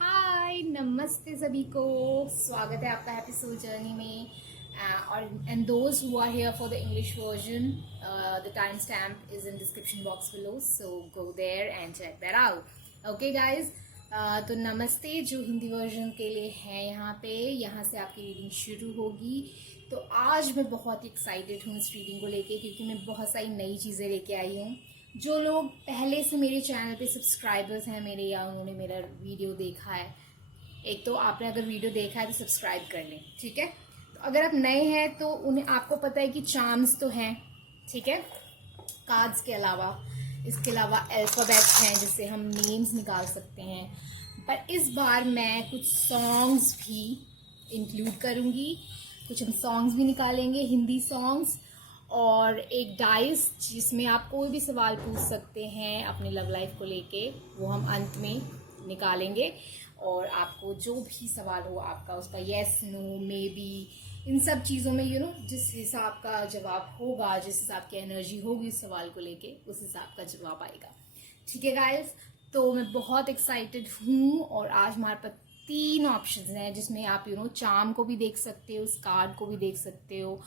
हाय, नमस्ते सभी को। स्वागत है आपका हैप्पी सोल जर्नी में। और and those who are here for the English version, the time stamp is in description box below, so go there and check that out. Okay guys, तो नमस्ते जो हिंदी वर्जन के लिए है यहाँ से आपकी रीडिंग शुरू होगी। तो आज मैं बहुत एक्साइटेड हूँ इस रीडिंग को लेके, क्योंकि मैं बहुत सारी नई चीज़ें लेके आई हूँ। जो लोग पहले से मेरे चैनल पे सब्सक्राइबर्स हैं मेरे, या उन्होंने मेरा वीडियो देखा है, एक तो आपने अगर वीडियो देखा है तो सब्सक्राइब कर लें, ठीक है। तो अगर आप नए हैं तो उन्हें आपको पता है कि चार्म्स तो हैं, ठीक है, कार्ड्स के अलावा। इसके अलावा अल्फ़ाबेट्स हैं जिससे हम नेम्स निकाल सकते हैं। पर इस बार मैं कुछ सॉन्ग्स भी इंक्लूड करूँगी। कुछ हम सॉन्ग्स भी निकालेंगे, हिंदी सॉन्ग्स, और एक डाइस जिसमें आप कोई भी सवाल पूछ सकते हैं अपनी लव लाइफ को लेके, वो हम अंत में निकालेंगे। और आपको जो भी सवाल हो आपका, उसका येस नो मे बी, इन सब चीज़ों में जिस हिसाब का जवाब होगा, जिस हिसाब की एनर्जी होगी इस सवाल को लेके, उस हिसाब का जवाब आएगा, ठीक है गाइस। तो मैं बहुत एक्साइटेड हूँ। और आज हमारे पास 3 ऑप्शंस हैं जिसमें आप चार्म को भी देख सकते हो, कार्ड को भी देख सकते हो।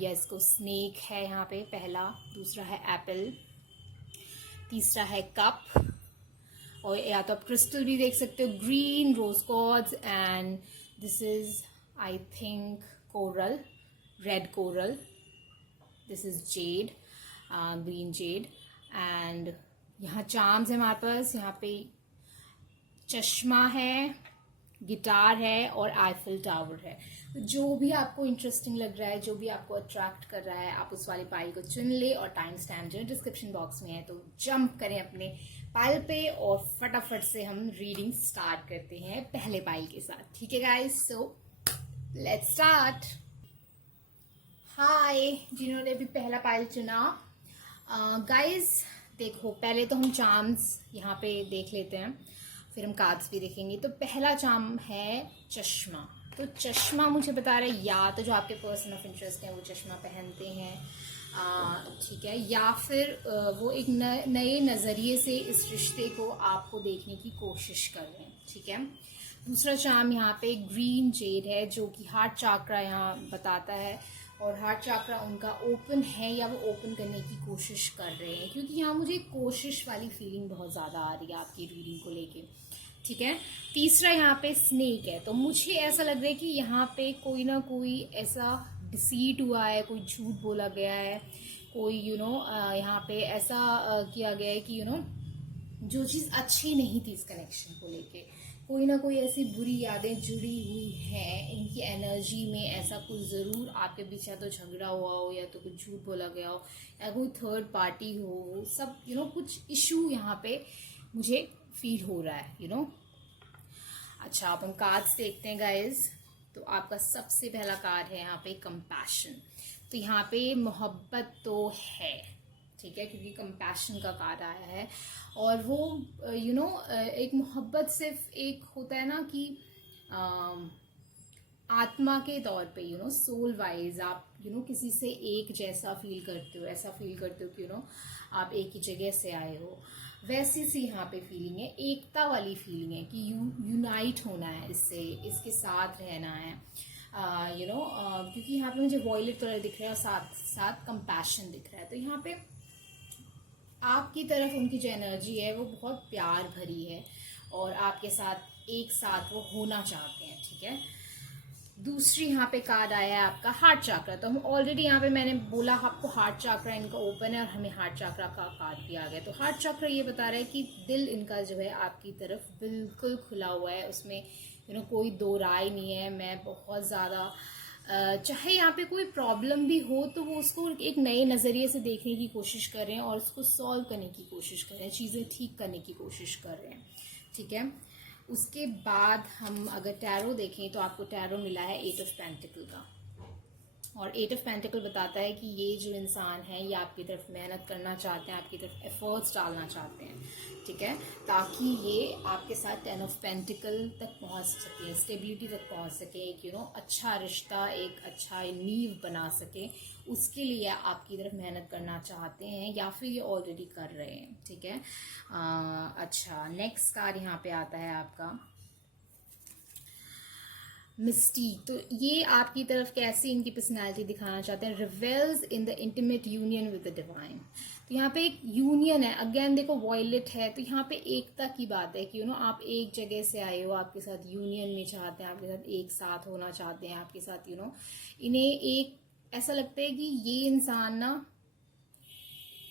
यस को स्नेक है यहाँ पे पहला, दूसरा है एप्पल, तीसरा है कप, और या तो आप क्रिस्टल भी देख सकते हो, green rose quartz, and this is I think coral, red coral, this is jade, green jade. And यहाँ चार्म्स है हमारे पास, यहाँ पे चश्मा है, गिटार है और आईफिल टावर है। तो जो भी आपको इंटरेस्टिंग लग रहा है, जो भी आपको अट्रैक्ट कर रहा है, आप उस वाली पाइल को चुन ले। और टाइम स्टैम्प जो डिस्क्रिप्शन बॉक्स में है, तो जंप करें अपने पाइल पे और फटाफट से हम रीडिंग स्टार्ट करते हैं पहले पाइल के साथ, ठीक है guys. So let's start. Hi, जिन्होंने भी पहला पाइल चुना, गाइस देखो, पहले तो हम चार्म्स यहाँ पे देख लेते हैं, फिर हम कार्ड्स भी देखेंगे। तो पहला चार्म है चश्मा। तो चश्मा मुझे बता रहा है या तो जो आपके पर्सन ऑफ इंटरेस्ट हैं वो चश्मा पहनते हैं, ठीक है, या फिर वो एक नए नज़रिए से इस रिश्ते को आपको देखने की कोशिश कर रहे हैं, ठीक है। दूसरा चार्म यहाँ पे ग्रीन जेड है, जो कि हार्ट चाक्रा यहाँ बताता है, और हार्ट चाक्रा उनका ओपन है या वो ओपन करने की कोशिश कर रहे हैं, क्योंकि यहाँ मुझे कोशिश वाली फीलिंग बहुत ज़्यादा आ रही है आपकी रीडिंग को लेके, ठीक है। तीसरा यहाँ पे स्नेक है, तो मुझे ऐसा लग रहा है कि यहाँ पे कोई ना कोई ऐसा डिसीट हुआ है, कोई झूठ बोला गया है, कोई यहाँ पे ऐसा किया गया है कि जो चीज़ अच्छी नहीं थी इस कनेक्शन को लेके, कोई ना कोई ऐसी बुरी यादें जुड़ी हुई हैं इनकी एनर्जी में। ऐसा कुछ ज़रूर आपके बीच या तो झगड़ा हुआ हो, या तो कुछ झूठ बोला गया हो, या कोई थर्ड पार्टी हो, सब कुछ इशू यहाँ पे मुझे फील हो रहा है। अच्छा, अब हम कार्ड्स देखते हैं गाइज। तो आपका सबसे पहला कार्ड है यहाँ पे कंपैशन। तो यहाँ पे मोहब्बत तो है, ठीक है, क्योंकि कंपैशन का कार्ड आया है। और वो एक मोहब्बत सिर्फ एक होता है ना कि आत्मा के तौर पे, सोल वाइज आप किसी से एक जैसा फील करते हो, ऐसा फील करते हो कि आप एक ही जगह से आए हो। वैसी सी यहाँ पे फीलिंग है, एकता वाली फीलिंग है कि यूनाइट होना है इससे, इसके साथ रहना है, क्योंकि यहाँ पे मुझे वॉयलेट कलर दिख रहा है और साथ साथ कंपैशन दिख रहा है। तो यहाँ पे आपकी तरफ उनकी जो एनर्जी है वो बहुत प्यार भरी है, और आपके साथ एक साथ वो होना चाहते हैं, ठीक है। दूसरी यहाँ पे कार्ड आया है आपका हार्ट चाक्रा। तो हम ऑलरेडी यहाँ पे मैंने बोला आपको हार्ट चाक्रा इनका ओपन है, और हमें हार्ट चाक्रा का कार्ड भी आ गया। तो हार्ट चाक्रा ये बता रहा है कि दिल इनका जो है आपकी तरफ बिल्कुल खुला हुआ है, उसमें कोई दो राय नहीं है। मैं बहुत ज़्यादा चाहे यहाँ पे कोई प्रॉब्लम भी हो तो वो उसको एक नए नज़रिए से देखने की कोशिश कर रहे हैं, और उसको सॉल्व करने की कोशिश कर रहे हैं, चीज़ें ठीक करने की कोशिश कर रहे हैं, ठीक है। उसके बाद हम अगर टैरो देखें तो आपको टैरो मिला है 8 ऑफ पेंटिकल का, और 8 ऑफ पेंटिकल बताता है कि ये जो इंसान है ये आपकी तरफ मेहनत करना चाहते हैं, आपकी तरफ एफर्ट्स डालना चाहते हैं, ठीक है, ताकि ये आपके साथ 10 ऑफ पेंटिकल तक पहुंच सके, स्टेबिलिटी तक पहुंच सके, एक अच्छा रिश्ता, एक अच्छा नींव बना सके, उसके लिए आपकी तरफ मेहनत करना चाहते हैं या फिर ये ऑलरेडी कर रहे हैं, ठीक है। अच्छा, नेक्स्ट कार्ड यहाँ पे आता है आपका मिस्टीक। तो ये आपकी तरफ कैसी इनकी पर्सनालिटी दिखाना चाहते हैं, reveals in the intimate union with the divine. तो यहाँ पे एक यूनियन है, अगेन देखो वॉयलेट है, तो यहाँ पे एकता की बात है कि आप एक जगह से आए हो, आपके साथ यूनियन में चाहते हैं, आपके साथ एक साथ होना चाहते हैं, आपके साथ इन्हें एक ऐसा लगता है कि ये इंसान ना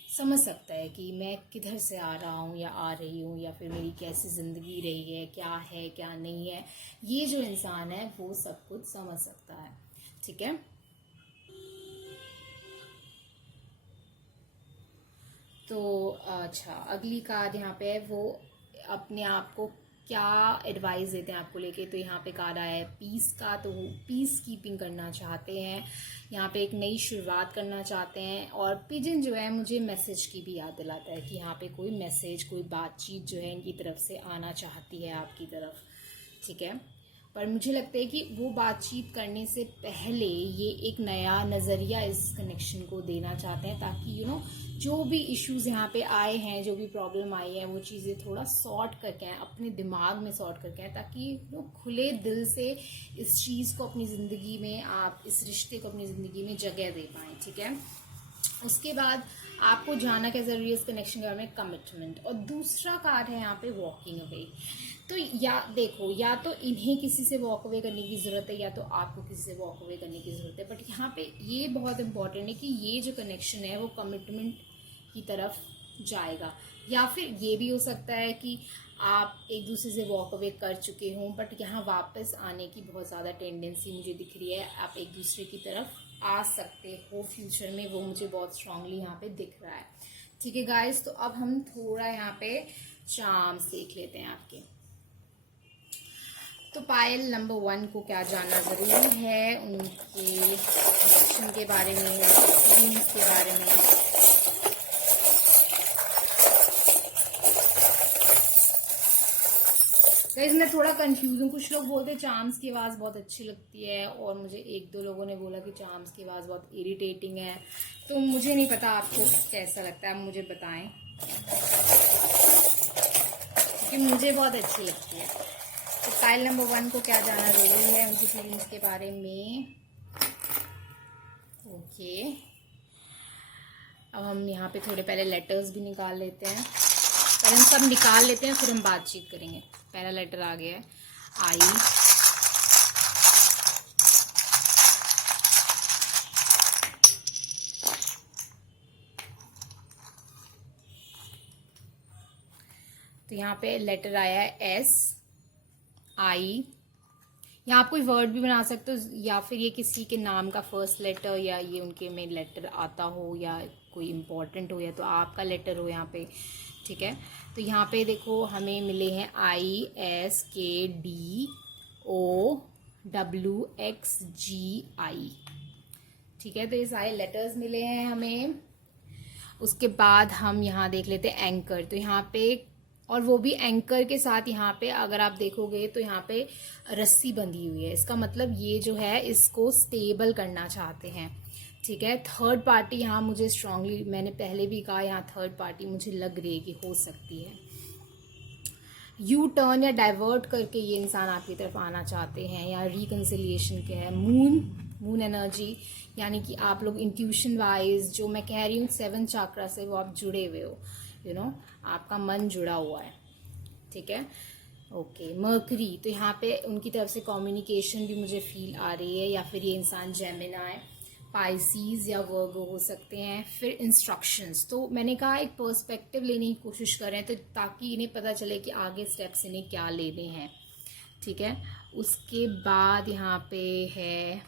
समझ सकता है कि मैं किधर से आ रहा हूँ या आ रही हूँ, या फिर मेरी कैसी ज़िंदगी रही है, क्या नहीं है, ये जो इंसान है वो सब कुछ समझ सकता है, ठीक है। तो अच्छा, अगली कार्ड यहाँ पे है, वो अपने आप को क्या एडवाइस देते हैं आपको लेके। तो यहाँ पे कार्ड आया है पीस का, तो वो पीस कीपिंग करना चाहते हैं, यहाँ पे एक नई शुरुआत करना चाहते हैं। और पिजन जो है मुझे मैसेज की भी याद दिलाता है कि यहाँ पे कोई मैसेज, कोई बातचीत जो है इनकी तरफ से आना चाहती है आपकी तरफ, ठीक है। पर मुझे लगता है कि वो बातचीत करने से पहले ये एक नया नज़रिया इस कनेक्शन को देना चाहते हैं, ताकि जो भी इश्यूज यहाँ पे आए हैं, जो भी प्रॉब्लम आई है, वो चीज़ें थोड़ा सॉर्ट करके आए, अपने दिमाग में सॉर्ट करके आए, ताकि खुले दिल से इस चीज़ को अपनी ज़िंदगी में, आप इस रिश्ते को अपनी ज़िंदगी में जगह दे पाएँ, ठीक है। उसके बाद आपको जानना क्या ज़रूरी है इस कनेक्शन के बारे में, कमिटमेंट। और दूसरा कार्ड है यहाँ पे वॉकिंग अवे। तो या देखो, या तो इन्हें किसी से वॉक अवे करने की ज़रूरत है, या तो आपको किसी से वॉक अवे करने की ज़रूरत है। बट यहाँ पे ये बहुत इंपॉर्टेंट है कि ये जो कनेक्शन है वो कमिटमेंट की तरफ जाएगा, या फिर ये भी हो सकता है कि आप एक दूसरे से वॉक अवे कर चुके हों, बट यहाँ वापस आने की बहुत ज़्यादा टेंडेंसी मुझे दिख रही है, आप एक दूसरे की तरफ आ सकते हो फ्यूचर में, वो मुझे बहुत स्ट्रांगली यहाँ पे दिख रहा है, ठीक है गाइस। तो अब हम थोड़ा यहाँ पे चार्म्स देख लेते हैं आपके। तो पायल नंबर 1 को क्या जानना ज़रूरी है, उनके कनेक्शन के बारे में, उनके फीलिंग्स के बारे में। गाइस मैं थोड़ा कंफ्यूज हूँ, कुछ लोग बोलते हैं चार्म्स की आवाज़ बहुत अच्छी लगती है, और मुझे 1-2 लोगों ने बोला कि चार्म्स की आवाज़ बहुत इरिटेटिंग है। तो मुझे नहीं पता आपको कैसा लगता है, आप मुझे बताएं, क्योंकि मुझे बहुत अच्छी लगती है। तो फाइल नंबर 1 को क्या जानना जरूरी है, उनकी फीलिंग्स के बारे में। ओके, अब हम यहाँ पे थोड़े पहले लेटर्स भी निकाल लेते हैं, पहले हम सब निकाल लेते हैं, फिर हम बातचीत करेंगे। पहला लेटर आ गया है आई, तो यहाँ पे लेटर आया है एस आई। यहाँ आप कोई वर्ड भी बना सकते हो, या फिर ये किसी के नाम का फर्स्ट लेटर, या ये उनके में लेटर आता हो, या कोई इम्पोर्टेंट हो, या तो आपका लेटर हो यहाँ पे, ठीक है। तो यहाँ पे देखो हमें मिले हैं ISKDOWXGI, ठीक है। तो ये सारे लेटर्स मिले हैं हमें। उसके बाद हम यहाँ देख लेते हैं एंकर। तो यहाँ पे, और वो भी एंकर के साथ यहाँ पे अगर आप देखोगे तो यहाँ पे रस्सी बंधी हुई है, इसका मतलब ये जो है इसको स्टेबल करना चाहते हैं, ठीक है। थर्ड पार्टी यहाँ मुझे स्ट्रांगली, मैंने पहले भी कहा, यहाँ थर्ड पार्टी मुझे लग रही है कि हो सकती है। यू टर्न या डाइवर्ट करके ये इंसान आपकी तरफ आना चाहते हैं, या रिकन्सिलिएशन के है। मून एनर्जी, यानी कि आप लोग इंट्यूशन वाइज, जो मैं कह रही हूँ 7 चाक्रा से, वो आप जुड़े हुए हो, आपका मन जुड़ा हुआ है, ठीक है। ओके, मर्करी, तो यहाँ पे उनकी तरफ से कम्युनिकेशन भी मुझे फील आ रही है, या फिर ये इंसान जेमिनाई, पाइसीज या वर्गो हो सकते हैं। फिर इंस्ट्रक्शंस, तो मैंने कहा एक पर्सपेक्टिव लेने की कोशिश करें, तो ताकि इन्हें पता चले कि आगे स्टेप्स इन्हें क्या लेने हैं, ठीक है। उसके बाद यहाँ पे है,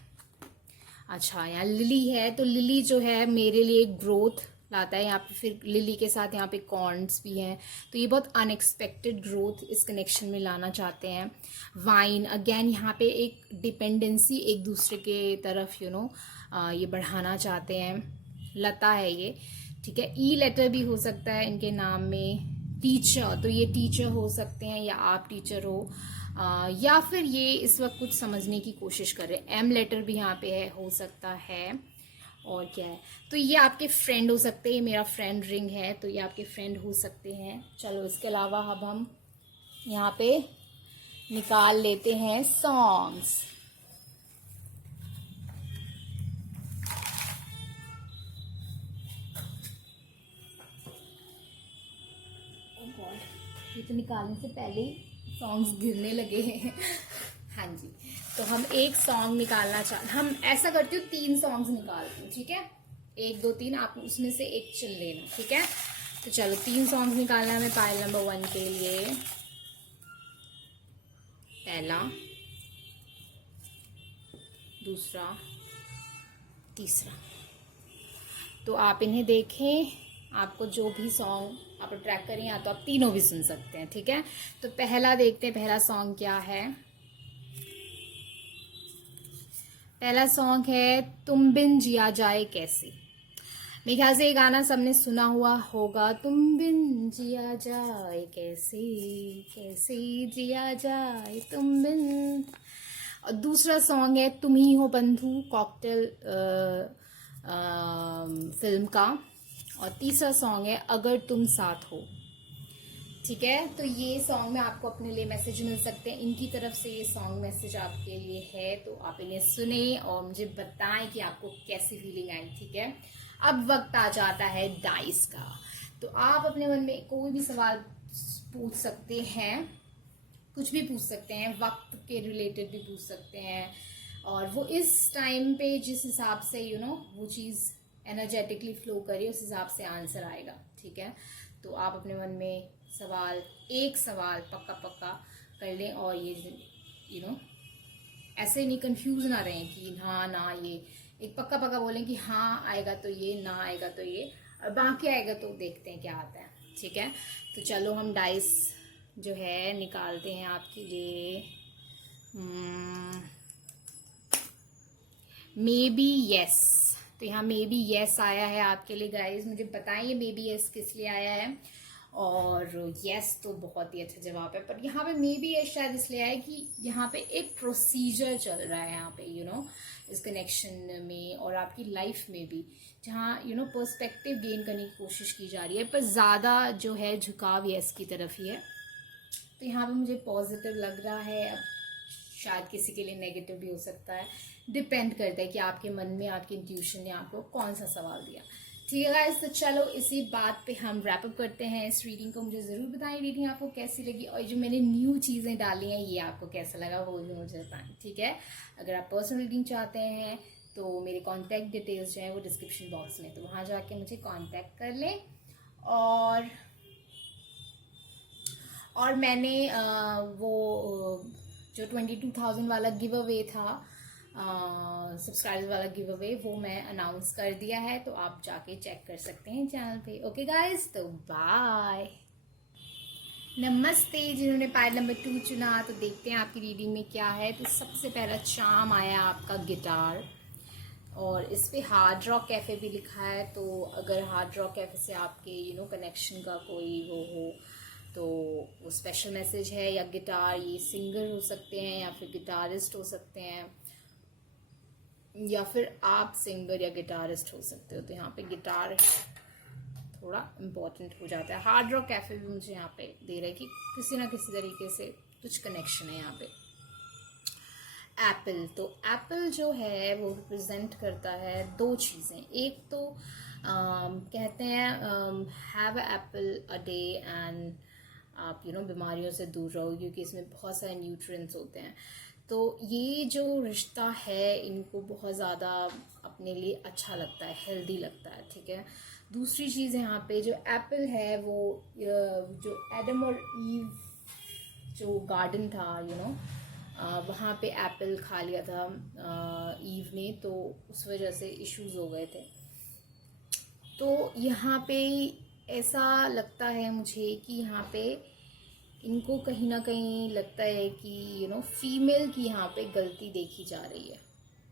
अच्छा यहाँ लिली है, तो लिली जो है मेरे लिए ग्रोथ लाता है। यहाँ पे फिर लिली के साथ यहाँ पे कॉर्न्स भी हैं, तो ये बहुत अनएक्सपेक्टेड ग्रोथ इस कनेक्शन में लाना चाहते हैं। वाइन अगेन यहाँ पे एक डिपेंडेंसी एक दूसरे के तरफ ये बढ़ाना चाहते हैं। लता है ये, ठीक है। ई लेटर भी हो सकता है इनके नाम में। टीचर, तो ये टीचर हो सकते हैं या आप टीचर हो, या फिर ये इस वक्त कुछ समझने की कोशिश कर रहे हैं। एम लेटर भी यहाँ पे है, हो सकता है। और क्या है, तो ये आपके फ्रेंड हो सकते हैं। मेरा फ्रेंड रिंग है, तो ये आपके फ्रेंड हो सकते हैं। चलो इसके अलावा अब हम यहाँ पे निकाल लेते हैं सॉन्ग्स। ये तो निकालने से पहले ही सॉन्ग्स गिरने लगे हैं। हाँ जी, तो हम एक सॉन्ग निकालना हम ऐसा करती हूँ 3 सॉन्ग्स निकालती हूँ, ठीक है। 1 2 3 आप उसमें से एक चुन लेना, ठीक है। तो चलो 3 सॉन्ग्स निकालना है पाइल नंबर 1 के लिए। पहला, दूसरा, तीसरा। तो आप इन्हें देखें, आपको जो भी सॉन्ग आप ट्रैक करें या तो आप तीनों भी सुन सकते हैं, ठीक है। तो पहला देखते हैं, पहला सॉन्ग क्या है। पहला सॉन्ग है तुम बिन जिया जाए कैसे। मेरे ख्याल से ये गाना सबने सुना हुआ होगा। तुम बिन जिया जाए कैसे, कैसे जिया जाए तुम बिन। और दूसरा सॉन्ग है तुम ही हो बंधु, कॉकटेल फिल्म का। और तीसरा सॉन्ग है अगर तुम साथ हो, ठीक है। तो ये सॉन्ग में आपको अपने लिए मैसेज मिल सकते हैं। इनकी तरफ से ये सॉन्ग मैसेज आपके लिए है, तो आप इन्हें सुने और मुझे बताएं कि आपको कैसी फीलिंग आई, ठीक है। अब वक्त आ जाता है डाइस का। तो आप अपने मन में कोई भी सवाल पूछ सकते हैं, कुछ भी पूछ सकते हैं, वक्त के रिलेटेड भी पूछ सकते हैं। और वो इस टाइम पे जिस हिसाब से वो चीज़ एनर्जेटिकली फ्लो करे, उस हिसाब से आंसर आएगा, ठीक है। तो आप अपने मन में एक सवाल पक्का पक्का कर लें और ये ऐसे नहीं कंफ्यूज ना रहें कि हाँ ना, ये एक पक्का पक्का बोलें कि हाँ आएगा तो ये, ना आएगा तो ये, और बाकी आएगा तो देखते हैं क्या आता है, ठीक है। तो चलो हम डाइस जो है निकालते हैं आपके लिए। May be yes. तो यहाँ मे बी यस आया है आपके लिए गाइस। मुझे बताएं ये मे बी यस किस लिए आया है। और यस तो बहुत ही अच्छा जवाब है, पर यहाँ पे मे बी यस शायद इसलिए आया कि यहाँ पे एक प्रोसीजर चल रहा है यहाँ पे इस कनेक्शन में और आपकी लाइफ में भी, जहाँ पर्सपेक्टिव गेन करने की कोशिश की जा रही है, पर ज़्यादा जो है झुकाव यस की तरफ ही है। तो यहाँ पे मुझे पॉजिटिव लग रहा है। अब शायद किसी के लिए नेगेटिव भी हो सकता है, डिपेंड करता है कि आपके मन में आपकी इंट्यूशन ने आपको कौन सा सवाल दिया, ठीक है गाइस। तो चलो इसी बात पे हम रैप अप करते हैं इस रीडिंग को। मुझे ज़रूर बताएं रीडिंग आपको कैसी लगी, और जो मैंने न्यू चीज़ें डाली हैं ये आपको कैसा लगा वो भी मुझे बताएं, ठीक है। अगर आप पर्सनल रीडिंग चाहते हैं तो मेरे कॉन्टैक्ट डिटेल्स जो है वो डिस्क्रिप्शन बॉक्स में, तो वहाँ जाके मुझे कॉन्टैक्ट कर लें। और मैंने वो जो 22,000 वाला गिव अवे था, सब्सक्राइबर वाला गिव अवे, वो मैं अनाउंस कर दिया है, तो आप जाके चेक कर सकते हैं चैनल पे। ओके गाइस, तो बाय, नमस्ते। जिन्होंने पाइल नंबर 2 चुना, तो देखते हैं आपकी रीडिंग में क्या है। तो सबसे पहला चार्म आया आपका गिटार, और इस पे हार्ड रॉक कैफ़े भी लिखा है। तो अगर हार्ड रॉक कैफ़े से आपके कनेक्शन का कोई वो हो तो वो स्पेशल मैसेज है। या गिटार, ये सिंगर हो सकते हैं या फिर गिटारिस्ट हो सकते हैं, या फिर आप सिंगर या गिटारिस्ट हो सकते हो। तो यहाँ पे गिटार थोड़ा इम्पोर्टेंट हो जाता है। हार्ड रॉक कैफ़े भी मुझे यहाँ पे दे रहा है कि किसी ना किसी तरीके से कुछ कनेक्शन है यहाँ पे। एप्पल, तो एप्पल जो है वो रिप्रेजेंट करता है 2 चीज़ें। एक तो कहते हैं have Apple a day and आप बीमारियों से दूर रहो, क्योंकि इसमें बहुत सारे न्यूट्रिएंट्स होते हैं। तो ये जो रिश्ता है इनको बहुत ज़्यादा अपने लिए अच्छा लगता है, हेल्दी लगता है, ठीक है। दूसरी चीज़ यहाँ पे जो एप्पल है वो जो एडम और ईव जो गार्डन था वहाँ पे एप्पल खा लिया था ईव ने, तो उस वजह से इश्यूज हो गए थे। तो यहाँ पे ऐसा लगता है मुझे कि यहाँ पे इनको कहीं ना कहीं लगता है कि फीमेल की यहाँ पे गलती देखी जा रही है।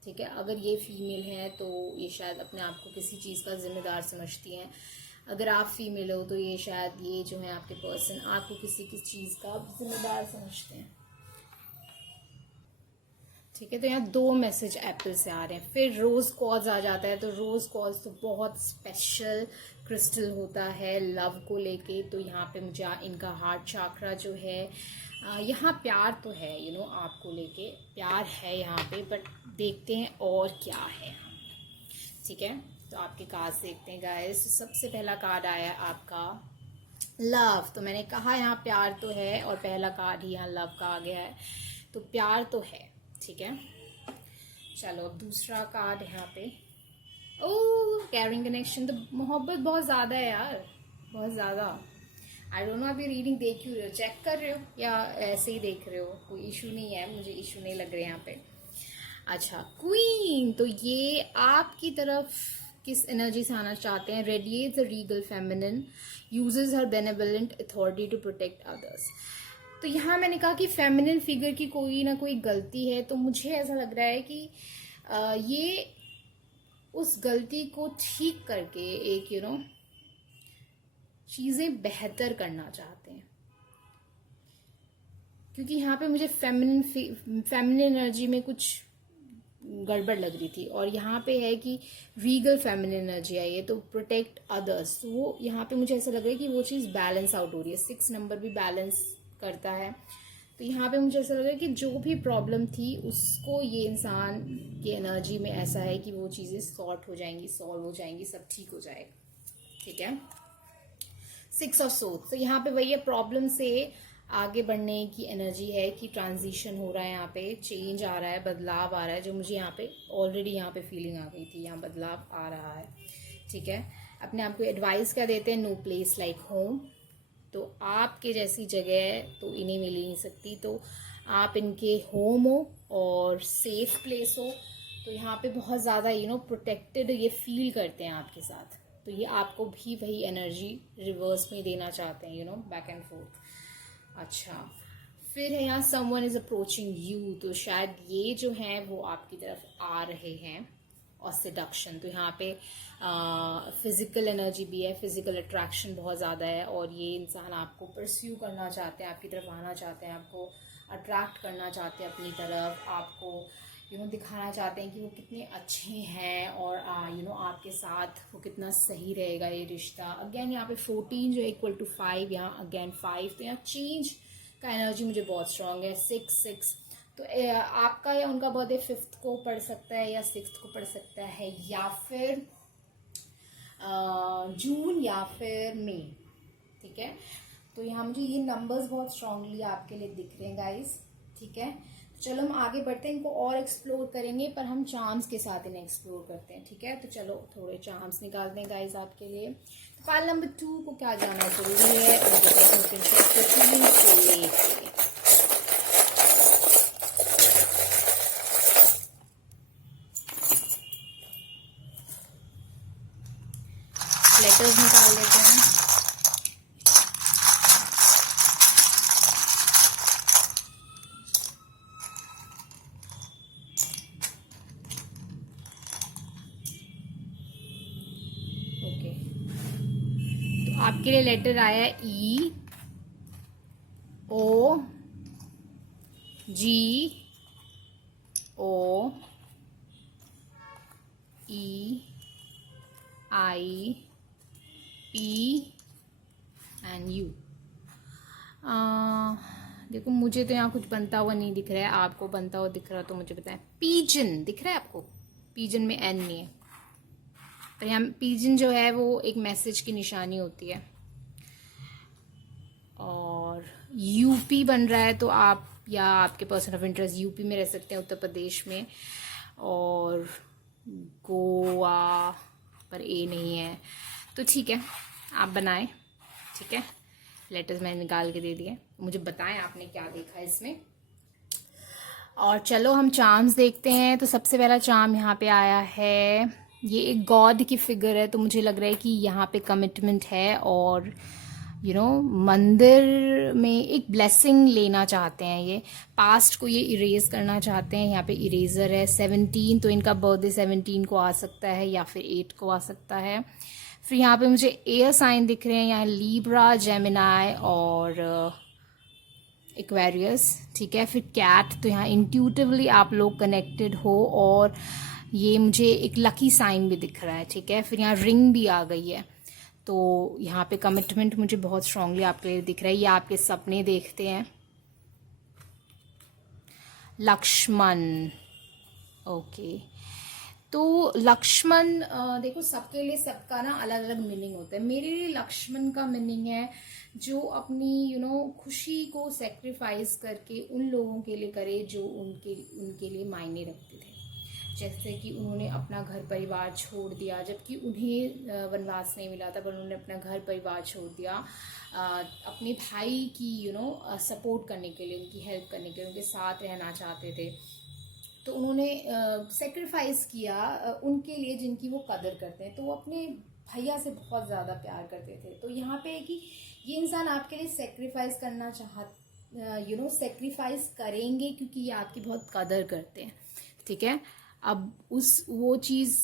ठीक है, अगर ये फीमेल है तो ये शायद अपने आप को किसी चीज़ का जिम्मेदार समझती हैं। अगर आप फीमेल हो तो ये शायद ये जो है आपके पर्सन आपको किसी चीज़ का जिम्मेदार समझते हैं। ठीक है, तो यहाँ 2 मैसेज एप्पल से आ रहे हैं। फिर रोज़ क्वार्ट्ज आ जाता है, तो रोज़ क्वार्ट्ज तो बहुत स्पेशल क्रिस्टल होता है लव को लेके। तो यहाँ पे मुझे इनका हार्ट चाक्रा जो है, यहाँ प्यार तो है आपको लेके प्यार है यहाँ पे, बट देखते हैं और क्या है। ठीक है, तो आपके कार्ड्स देखते हैं गाइस। सबसे पहला कार्ड आया आपका लव। तो मैंने कहा यहाँ प्यार तो है, और पहला कार्ड ही यहाँ लव का आ गया है, तो प्यार तो है। ठीक है, चलो अब दूसरा कार्ड यहाँ पे। ओह, कैरिंग कनेक्शन। तो मोहब्बत बहुत ज़्यादा है यार, बहुत ज़्यादा। आई डोंट नो आप ये रीडिंग देख क्यों रहे हो, चेक कर रहे हो या ऐसे ही देख रहे हो? कोई इशू नहीं है, मुझे इशू नहीं लग रहे यहाँ पे। अच्छा, क्वीन। तो ये आपकी तरफ किस एनर्जी से आना चाहते हैं? Radiates the regal feminine, uses her benevolent authority to protect others. तो यहाँ मैंने कहा कि फेमिनिन फिगर की कोई ना कोई गलती है, तो मुझे ऐसा लग रहा है कि ये उस गलती को ठीक करके एक चीज़ें बेहतर करना चाहते हैं। क्योंकि यहाँ पे मुझे फेमिनिन एनर्जी में कुछ गड़बड़ लग रही थी, और यहाँ पे है कि रीगल फेमिनिन एनर्जी आई है, तो प्रोटेक्ट अदर्स। तो वो यहाँ पे मुझे ऐसा लग रहा है कि वो चीज़ बैलेंस आउट हो रही है। 6 नंबर भी बैलेंस करता है, तो यहाँ पे मुझे ऐसा लग रहा है कि जो भी प्रॉब्लम थी उसको ये इंसान की एनर्जी में ऐसा है कि वो चीज़ें सॉर्ट हो जाएंगी, सॉल्व हो जाएंगी, सब ठीक हो जाएगा। ठीक है, 6 ऑफ सोर्ड्स। तो यहाँ पे वही है, प्रॉब्लम से आगे बढ़ने की एनर्जी है कि ट्रांजिशन हो रहा है, यहाँ पे चेंज आ रहा है, बदलाव आ रहा है, जो मुझे यहाँ पे ऑलरेडी यहाँ पे फीलिंग आ गई थी, यहाँ बदलाव आ रहा है। ठीक है, अपने आप को एडवाइस क्या देते हैं? No place like home. तो आपके जैसी जगह तो इन्हें मिल ही नहीं सकती, तो आप इनके होम हो और सेफ प्लेस हो। तो यहाँ पे बहुत ज़्यादा प्रोटेक्टेड ये फील करते हैं आपके साथ। तो ये आपको भी वही एनर्जी रिवर्स में देना चाहते हैं, बैक एंड फोर्थ। अच्छा, फिर है यहाँ समवन इज अप्रोचिंग यू। तो शायद ये जो है वो आपकी तरफ आ रहे हैं, और सिडक्शन। तो यहाँ पे फिजिकल एनर्जी भी है, फिजिकल अट्रैक्शन बहुत ज़्यादा है, और ये इंसान आपको परस्यू करना चाहते हैं, आपकी तरफ आना चाहते हैं, आपको अट्रैक्ट करना चाहते हैं अपनी तरफ, आपको दिखाना चाहते हैं कि वो कितने अच्छे हैं, और आपके साथ वो कितना सही रहेगा ये रिश्ता। अगेन यहाँ पे 14 जो इक्वल टू 5, यहाँ अगेन 5। तो यहाँ चेंज का एनर्जी मुझे बहुत स्ट्रांग है। 6 तो आपका या उनका बर्थडे 5th को पड़ सकता है, या 6th को पड़ सकता है, या फिर जून या फिर मई। ठीक है, तो यहाँ मुझे ये नंबर्स बहुत स्ट्रांगली आपके लिए दिख रहे हैं गाइस। ठीक है, चलो हम आगे बढ़ते हैं, इनको और एक्सप्लोर करेंगे, पर हम चार्म्स के साथ इन्हें एक्सप्लोर करते हैं। ठीक है, तो चलो थोड़े चार्म्स निकालते हैं गाइस आपके लिए। तो पाइल नंबर 2 को क्या जानना जरूरी है? लेटर्स निकाल लेते हैं। ओके, तो आपके लिए लेटर आया ई ओ जी ओ ई आई पी एंड यू। देखो मुझे तो यहाँ कुछ बनता हुआ नहीं दिख रहा है, आपको बनता हुआ दिख रहा है तो मुझे बताएं। पीजन दिख रहा है आपको? पीजन में एन नहीं है, पर यहाँ पीजन जो है वो एक मैसेज की निशानी होती है। और यूपी बन रहा है, तो आप या आपके पर्सन ऑफ इंटरेस्ट यूपी में रह सकते हैं, उत्तर प्रदेश में। और गोवा पर ए नहीं है, तो ठीक है आप बनाएं। ठीक है, लेटर्स मैंने निकाल के दे दिए, मुझे बताएं आपने क्या देखा इसमें। और चलो हम चार्म्स देखते हैं। तो सबसे पहला चार्म यहाँ पे आया है ये एक गॉड की फिगर है, तो मुझे लग रहा है कि यहाँ पे कमिटमेंट है और मंदिर में एक ब्लेसिंग लेना चाहते हैं। ये पास्ट को ये इरेज करना चाहते हैं। यहाँ पे इरेजर है 17, तो इनका बर्थडे 17 को आ सकता है या फिर 8 को आ सकता है। फिर यहाँ पे मुझे एयर साइन दिख रहे हैं, यहाँ लीब्रा, जेमिनाई और एक्वेरियस, ठीक है। फिर कैट, तो यहाँ इंट्यूटिवली आप लोग कनेक्टेड हो, और ये मुझे एक लकी साइन भी दिख रहा है, ठीक है। फिर यहाँ रिंग भी आ गई है, तो यहाँ पे कमिटमेंट मुझे बहुत स्ट्रांगली आपके लिए दिख रहा है। ये आपके सपने देखते हैं। लक्ष्मण, ओके। तो लक्ष्मण, देखो सबके लिए सबका ना अलग अलग मीनिंग होता है। मेरे लिए लक्ष्मण का मीनिंग है जो अपनी खुशी को सेक्रीफाइस करके उन लोगों के लिए करे जो उनके लिए मायने रखते थे। जैसे कि उन्होंने अपना घर परिवार छोड़ दिया, जबकि उन्हें वनवास नहीं मिला था, पर उन्होंने अपना घर परिवार छोड़ दिया अपने भाई की सपोर्ट करने के लिए, उनकी हेल्प करने के लिए, उनके साथ रहना चाहते थे। तो उन्होंने सेक्रीफाइस किया उनके लिए जिनकी वो कदर करते हैं। तो वो अपने भैया से बहुत ज़्यादा प्यार करते थे। तो यहाँ पे है कि ये इंसान आपके लिए सेक्रीफाइस करना सेक्रीफाइस करेंगे क्योंकि ये आपकी बहुत कदर करते हैं, ठीक है। अब वो चीज़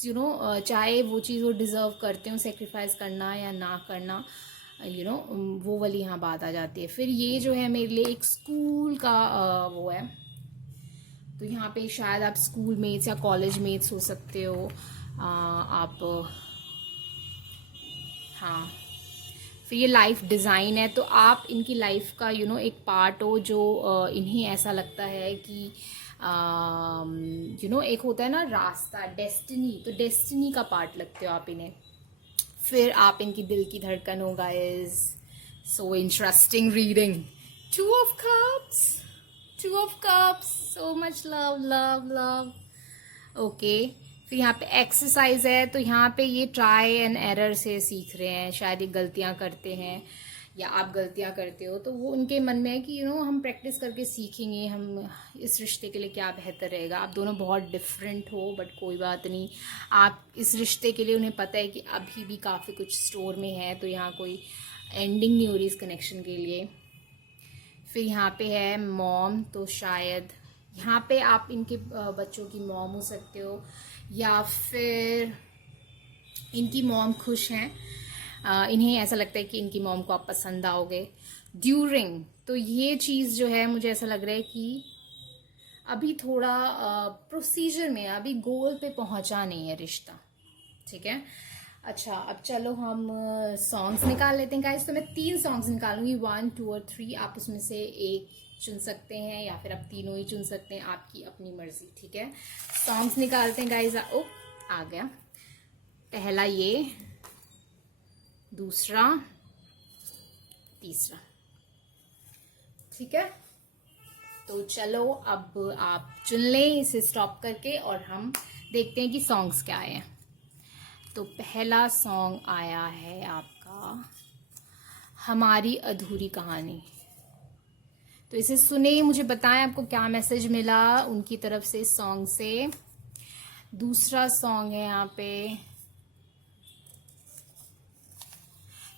चाहे वो चीज़ वो डिज़र्व करते हो सेक्रीफाइस करना या ना करना, वो वाली यहाँ बात आ जाती है। फिर ये जो है मेरे लिए एक स्कूल का वो है, तो यहाँ पे शायद आप स्कूल मेट्स या कॉलेज मेट्स हो सकते हो आप, हाँ। फिर ये लाइफ डिज़ाइन है, तो आप इनकी लाइफ का एक पार्ट हो, जो इन्हें ऐसा लगता है कि एक होता है ना रास्ता, डेस्टिनी, तो डेस्टिनी का पार्ट लगते हो आप इन्हें। फिर आप इनकी दिल की धड़कन हो guys. So interesting reading. 2 of cups, 2 of cups, so much love, love, love. Okay. फिर यहाँ पे एक्सरसाइज है, तो यहाँ पे ये ट्राई एंड एरर से सीख रहे हैं। शायद ये गलतियाँ करते हैं या आप गलतियाँ करते हो, तो वो उनके मन में है कि हम प्रैक्टिस करके सीखेंगे हम इस रिश्ते के लिए क्या बेहतर रहेगा। आप दोनों बहुत डिफरेंट हो, बट कोई बात नहीं, आप इस रिश्ते के लिए उन्हें पता है कि अभी भी काफ़ी कुछ स्टोर में है, तो यहाँ कोई एंडिंग नहीं हो रही इस कनेक्शन के लिए। फिर यहाँ पे है मॉम, तो शायद यहाँ पे आप इनके बच्चों की मॉम हो सकते हो, या फिर इनकी मॉम खुश हैं, इन्हें ऐसा लगता है कि इनकी मॉम को आप पसंद आओगे। ड्यूरिंग, तो ये चीज़ जो है मुझे ऐसा लग रहा है कि अभी थोड़ा प्रोसीजर में, अभी गोल पे पहुंचा नहीं है रिश्ता, ठीक है। अच्छा, अब चलो हम सॉन्ग्स निकाल लेते हैं गाइस। तो मैं 3 सॉन्ग्स निकालूंगी, 1, 2 और 3। आप उसमें से एक चुन सकते हैं या फिर आप तीनों ही चुन सकते हैं, आपकी अपनी मर्जी, ठीक है। सॉन्ग्स निकालते हैं गाइस। ओ, आ गया पहला, ये दूसरा, तीसरा, ठीक है। तो चलो अब आप चुन लें इसे स्टॉप करके, और हम देखते हैं कि सॉन्ग्स क्या आए हैं। तो पहला सॉन्ग आया है आपका हमारी अधूरी कहानी। तो इसे सुने, मुझे बताएं आपको क्या मैसेज मिला उनकी तरफ से सॉन्ग से। दूसरा सॉन्ग है यहाँ पे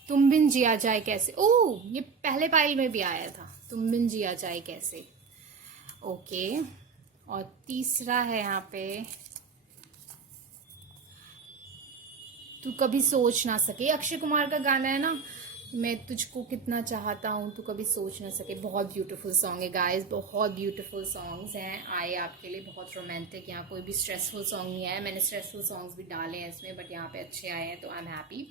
तुम बिन जिया जाए कैसे। ओह, ये पहले पाइल में भी आया था, तुम बिन जिया जाए कैसे। ओके। और तीसरा है यहाँ पे तू कभी सोच ना सके। अक्षय कुमार का गाना है ना, मैं तुझको कितना चाहता हूँ, तू कभी सोच ना सके। बहुत ब्यूटीफुल सॉन्ग है गाइस, बहुत ब्यूटीफुल सॉन्ग्स हैं आए आपके लिए, बहुत रोमांटिक। यहाँ कोई भी स्ट्रेसफुल सॉन्ग नहीं आया, मैंने स्ट्रेसफुल सॉन्ग्स भी डाले हैं इसमें, बट यहाँ पे अच्छे आए हैं, तो आई एम हैप्पी।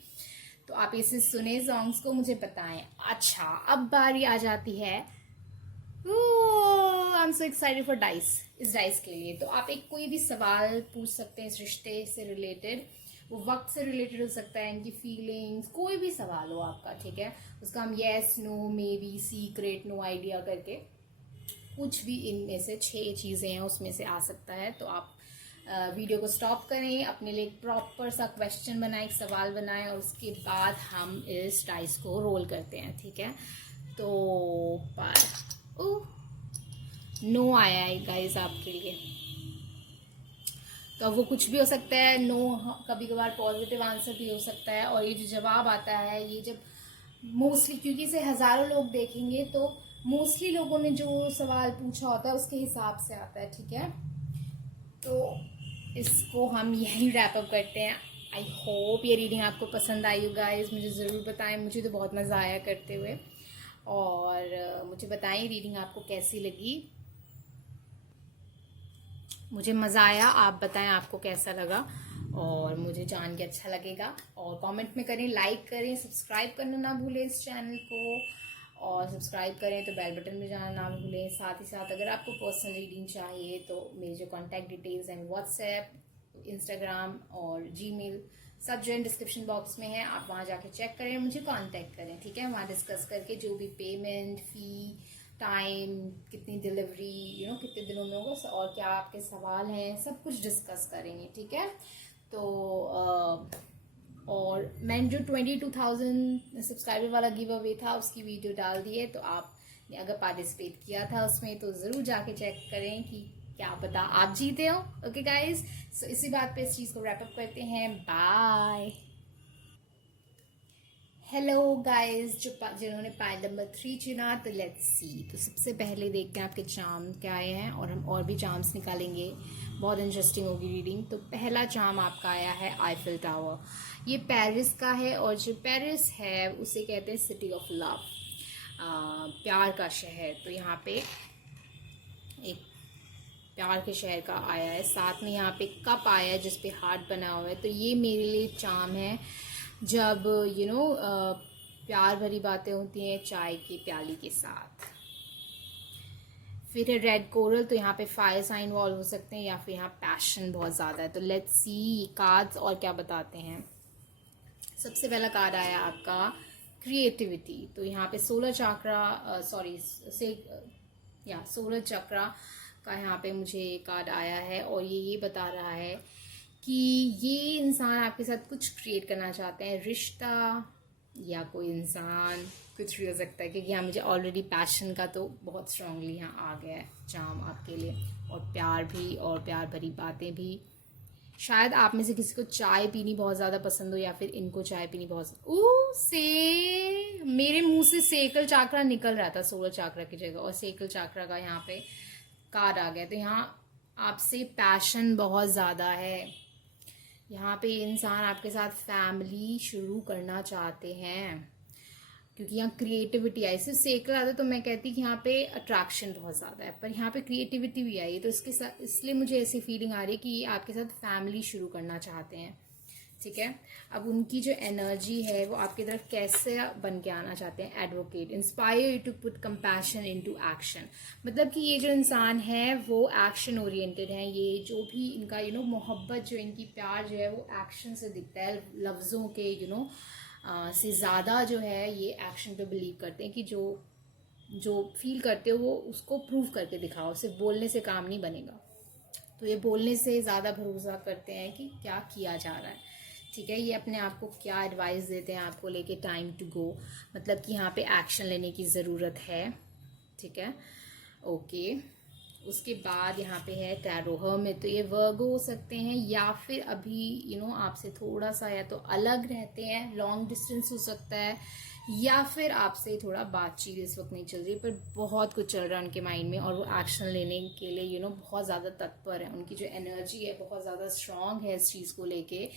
तो आप इसे सुने सॉन्ग्स को, मुझे बताएं। अच्छा, अब बारी आ जाती है, I am so excited for dice, इस डाइस के लिए। तो आप एक कोई भी सवाल पूछ सकते हैं इस रिश्ते से रिलेटेड, वो वक्त से रिलेटेड हो सकता है, इनकी फीलिंग्स, कोई भी सवाल हो आपका, ठीक है। उसका हम yes, no, maybe, secret, no idea करके, कुछ भी इनमें से 6 चीज़ें हैं उसमें से आ सकता है। तो आप वीडियो को स्टॉप करें, अपने लिए एक प्रॉपर सा क्वेश्चन बनाएं, एक सवाल बनाएं, और उसके बाद हम इस डाइस को रोल करते हैं, ठीक है। तो पर नो आया है गाइस आपके लिए। तो अब वो कुछ भी हो सकता है, नो, कभी कभार पॉजिटिव आंसर भी हो सकता है। और ये जो जवाब आता है, ये जब मोस्टली, क्योंकि इसे हज़ारों लोग देखेंगे, तो मोस्टली लोगों ने जो सवाल पूछा होता है उसके हिसाब से आता है, ठीक है। तो इसको हम यहीं रैप अप करते हैं। आई होप ये रीडिंग आपको पसंद आई हो गाइस, मुझे ज़रूर बताएं, मुझे तो बहुत मज़ा आया करते हुए। और मुझे बताएं रीडिंग आपको कैसी लगी। मुझे मज़ा आया, आप बताएं आपको कैसा लगा, और मुझे जान के अच्छा लगेगा। और कमेंट में करें, लाइक करें, सब्सक्राइब करना ना भूलें इस चैनल को, और सब्सक्राइब करें तो बेल बटन में जाना ना भूलें। साथ ही साथ अगर आपको पर्सनल रीडिंग चाहिए तो मेरे जो कॉन्टैक्ट डिटेल्स हैं, व्हाट्सएप, इंस्टाग्राम और जीमेल, सब जो है डिस्क्रिप्शन बॉक्स में है, आप वहाँ जाके चेक करें, मुझे कांटेक्ट करें, ठीक है। वहाँ डिस्कस करके जो भी पेमेंट, फ़ी, टाइम, कितनी डिलीवरी, कितने दिनों में होगा, और क्या आपके सवाल हैं, सब कुछ डिस्कस करेंगे, ठीक है। तो और मैंने जो 22,000 सब्सक्राइबर वाला गिव अवे था उसकी वीडियो डाल दी है, तो आपने अगर पार्टिसिपेट किया था उसमें तो ज़रूर जाके चेक करें कि क्या पता आप जीते हो। ओके गाइज, सो इसी बात पे इस चीज़ को रैप अप करते हैं। बाय। हेलो गाइस, जिन्होंने पाइल नंबर 3 चुना, तो लेट्स सी। तो सबसे पहले देखते हैं आपके चार्म क्या आए हैं, और हम और भी चार्म्स निकालेंगे, बहुत इंटरेस्टिंग होगी रीडिंग। तो पहला चार्म आपका आया है आईफिल टावर। ये पेरिस का है, और जो पेरिस है उसे कहते हैं सिटी ऑफ लव, प्यार का शहर। तो यहाँ पे एक प्यार के शहर का आया है, साथ में यहाँ पे कप आया है जिसपे हार्ट बना हुआ है। तो ये मेरे लिए चार्म है जब प्यार भरी बातें होती हैं चाय की प्याली के साथ। फिर है रेड कोरल, तो यहाँ पे फायर साइन इन्वॉल्व हो सकते हैं, या फिर यहाँ पैशन बहुत ज़्यादा है। तो लेट्स सी कार्ड्स और क्या बताते हैं। सबसे पहला कार्ड आया आपका क्रिएटिविटी। तो यहाँ पे सोलर चक्रा, सोलर चक्रा का यहाँ पे मुझे कार्ड आया है, और ये बता रहा है कि ये इंसान आपके साथ कुछ क्रिएट करना चाहते हैं, रिश्ता या कोई इंसान, कुछ भी हो सकता है, क्योंकि यहाँ मुझे ऑलरेडी पैशन का तो बहुत स्ट्रांगली यहाँ आ गया है चार्म आपके लिए, और प्यार भी, और प्यार भरी बातें भी। शायद आप में से किसी को चाय पीनी बहुत ज़्यादा पसंद हो, या फिर इनको चाय पीनी बहुत से मेरे मुंह से सेकल चाकरा निकल रहा था सोलर चाकरा की जगह, और सेकल चाकरा का यहाँ पे कार्ड आ गया। तो यहाँ आपसे पैशन बहुत ज़्यादा है। यहाँ पे इंसान आपके साथ फैमिली शुरू करना चाहते हैं, क्योंकि यहाँ क्रिएटिविटी आई। सिर्फ सेकल आता तो मैं कहती कि यहाँ पे अट्रैक्शन बहुत ज़्यादा है, पर यहाँ पे क्रिएटिविटी भी आई। तो इसके साथ इसलिए मुझे ऐसी फीलिंग आ रही है कि ये आपके साथ फैमिली शुरू करना चाहते हैं, ठीक है। अब उनकी जो एनर्जी है वो आपकी तरफ कैसे बन के आना चाहते हैं। Advocate, inspire you to put compassion into action. मतलब कि ये जो इंसान है वो एक्शन ओरिएंटेड है। ये जो भी इनका मोहब्बत, जो इनकी प्यार जो है वो एक्शन से दिखता है, लफ्ज़ों के से ज़्यादा जो है ये एक्शन पे बिलीव करते हैं, कि जो फील करते हो वो उसको प्रूव करके दिखाओ, सिर्फ बोलने से काम नहीं बनेगा। तो ये बोलने से ज़्यादा भरोसा करते हैं कि क्या किया जा रहा है, ठीक है। ये अपने आप को क्या एडवाइस देते हैं आपको लेके, टाइम टू गो, मतलब कि यहाँ पे एक्शन लेने की ज़रूरत है, ठीक है। ओके, उसके बाद यहाँ पे है टैरो हर्मिट। तो ये वर्गो हो सकते हैं, या फिर अभी आपसे थोड़ा सा या तो अलग रहते हैं, लॉन्ग डिस्टेंस हो सकता है, या फिर आपसे थोड़ा बातचीत इस वक्त नहीं चल रही, पर बहुत कुछ चल रहा है उनके माइंड में, और वो एक्शन लेने के लिए बहुत ज़्यादा तत्पर है। उनकी जो एनर्जी है बहुत ज़्यादा स्ट्रांग है इस चीज़ को लेके,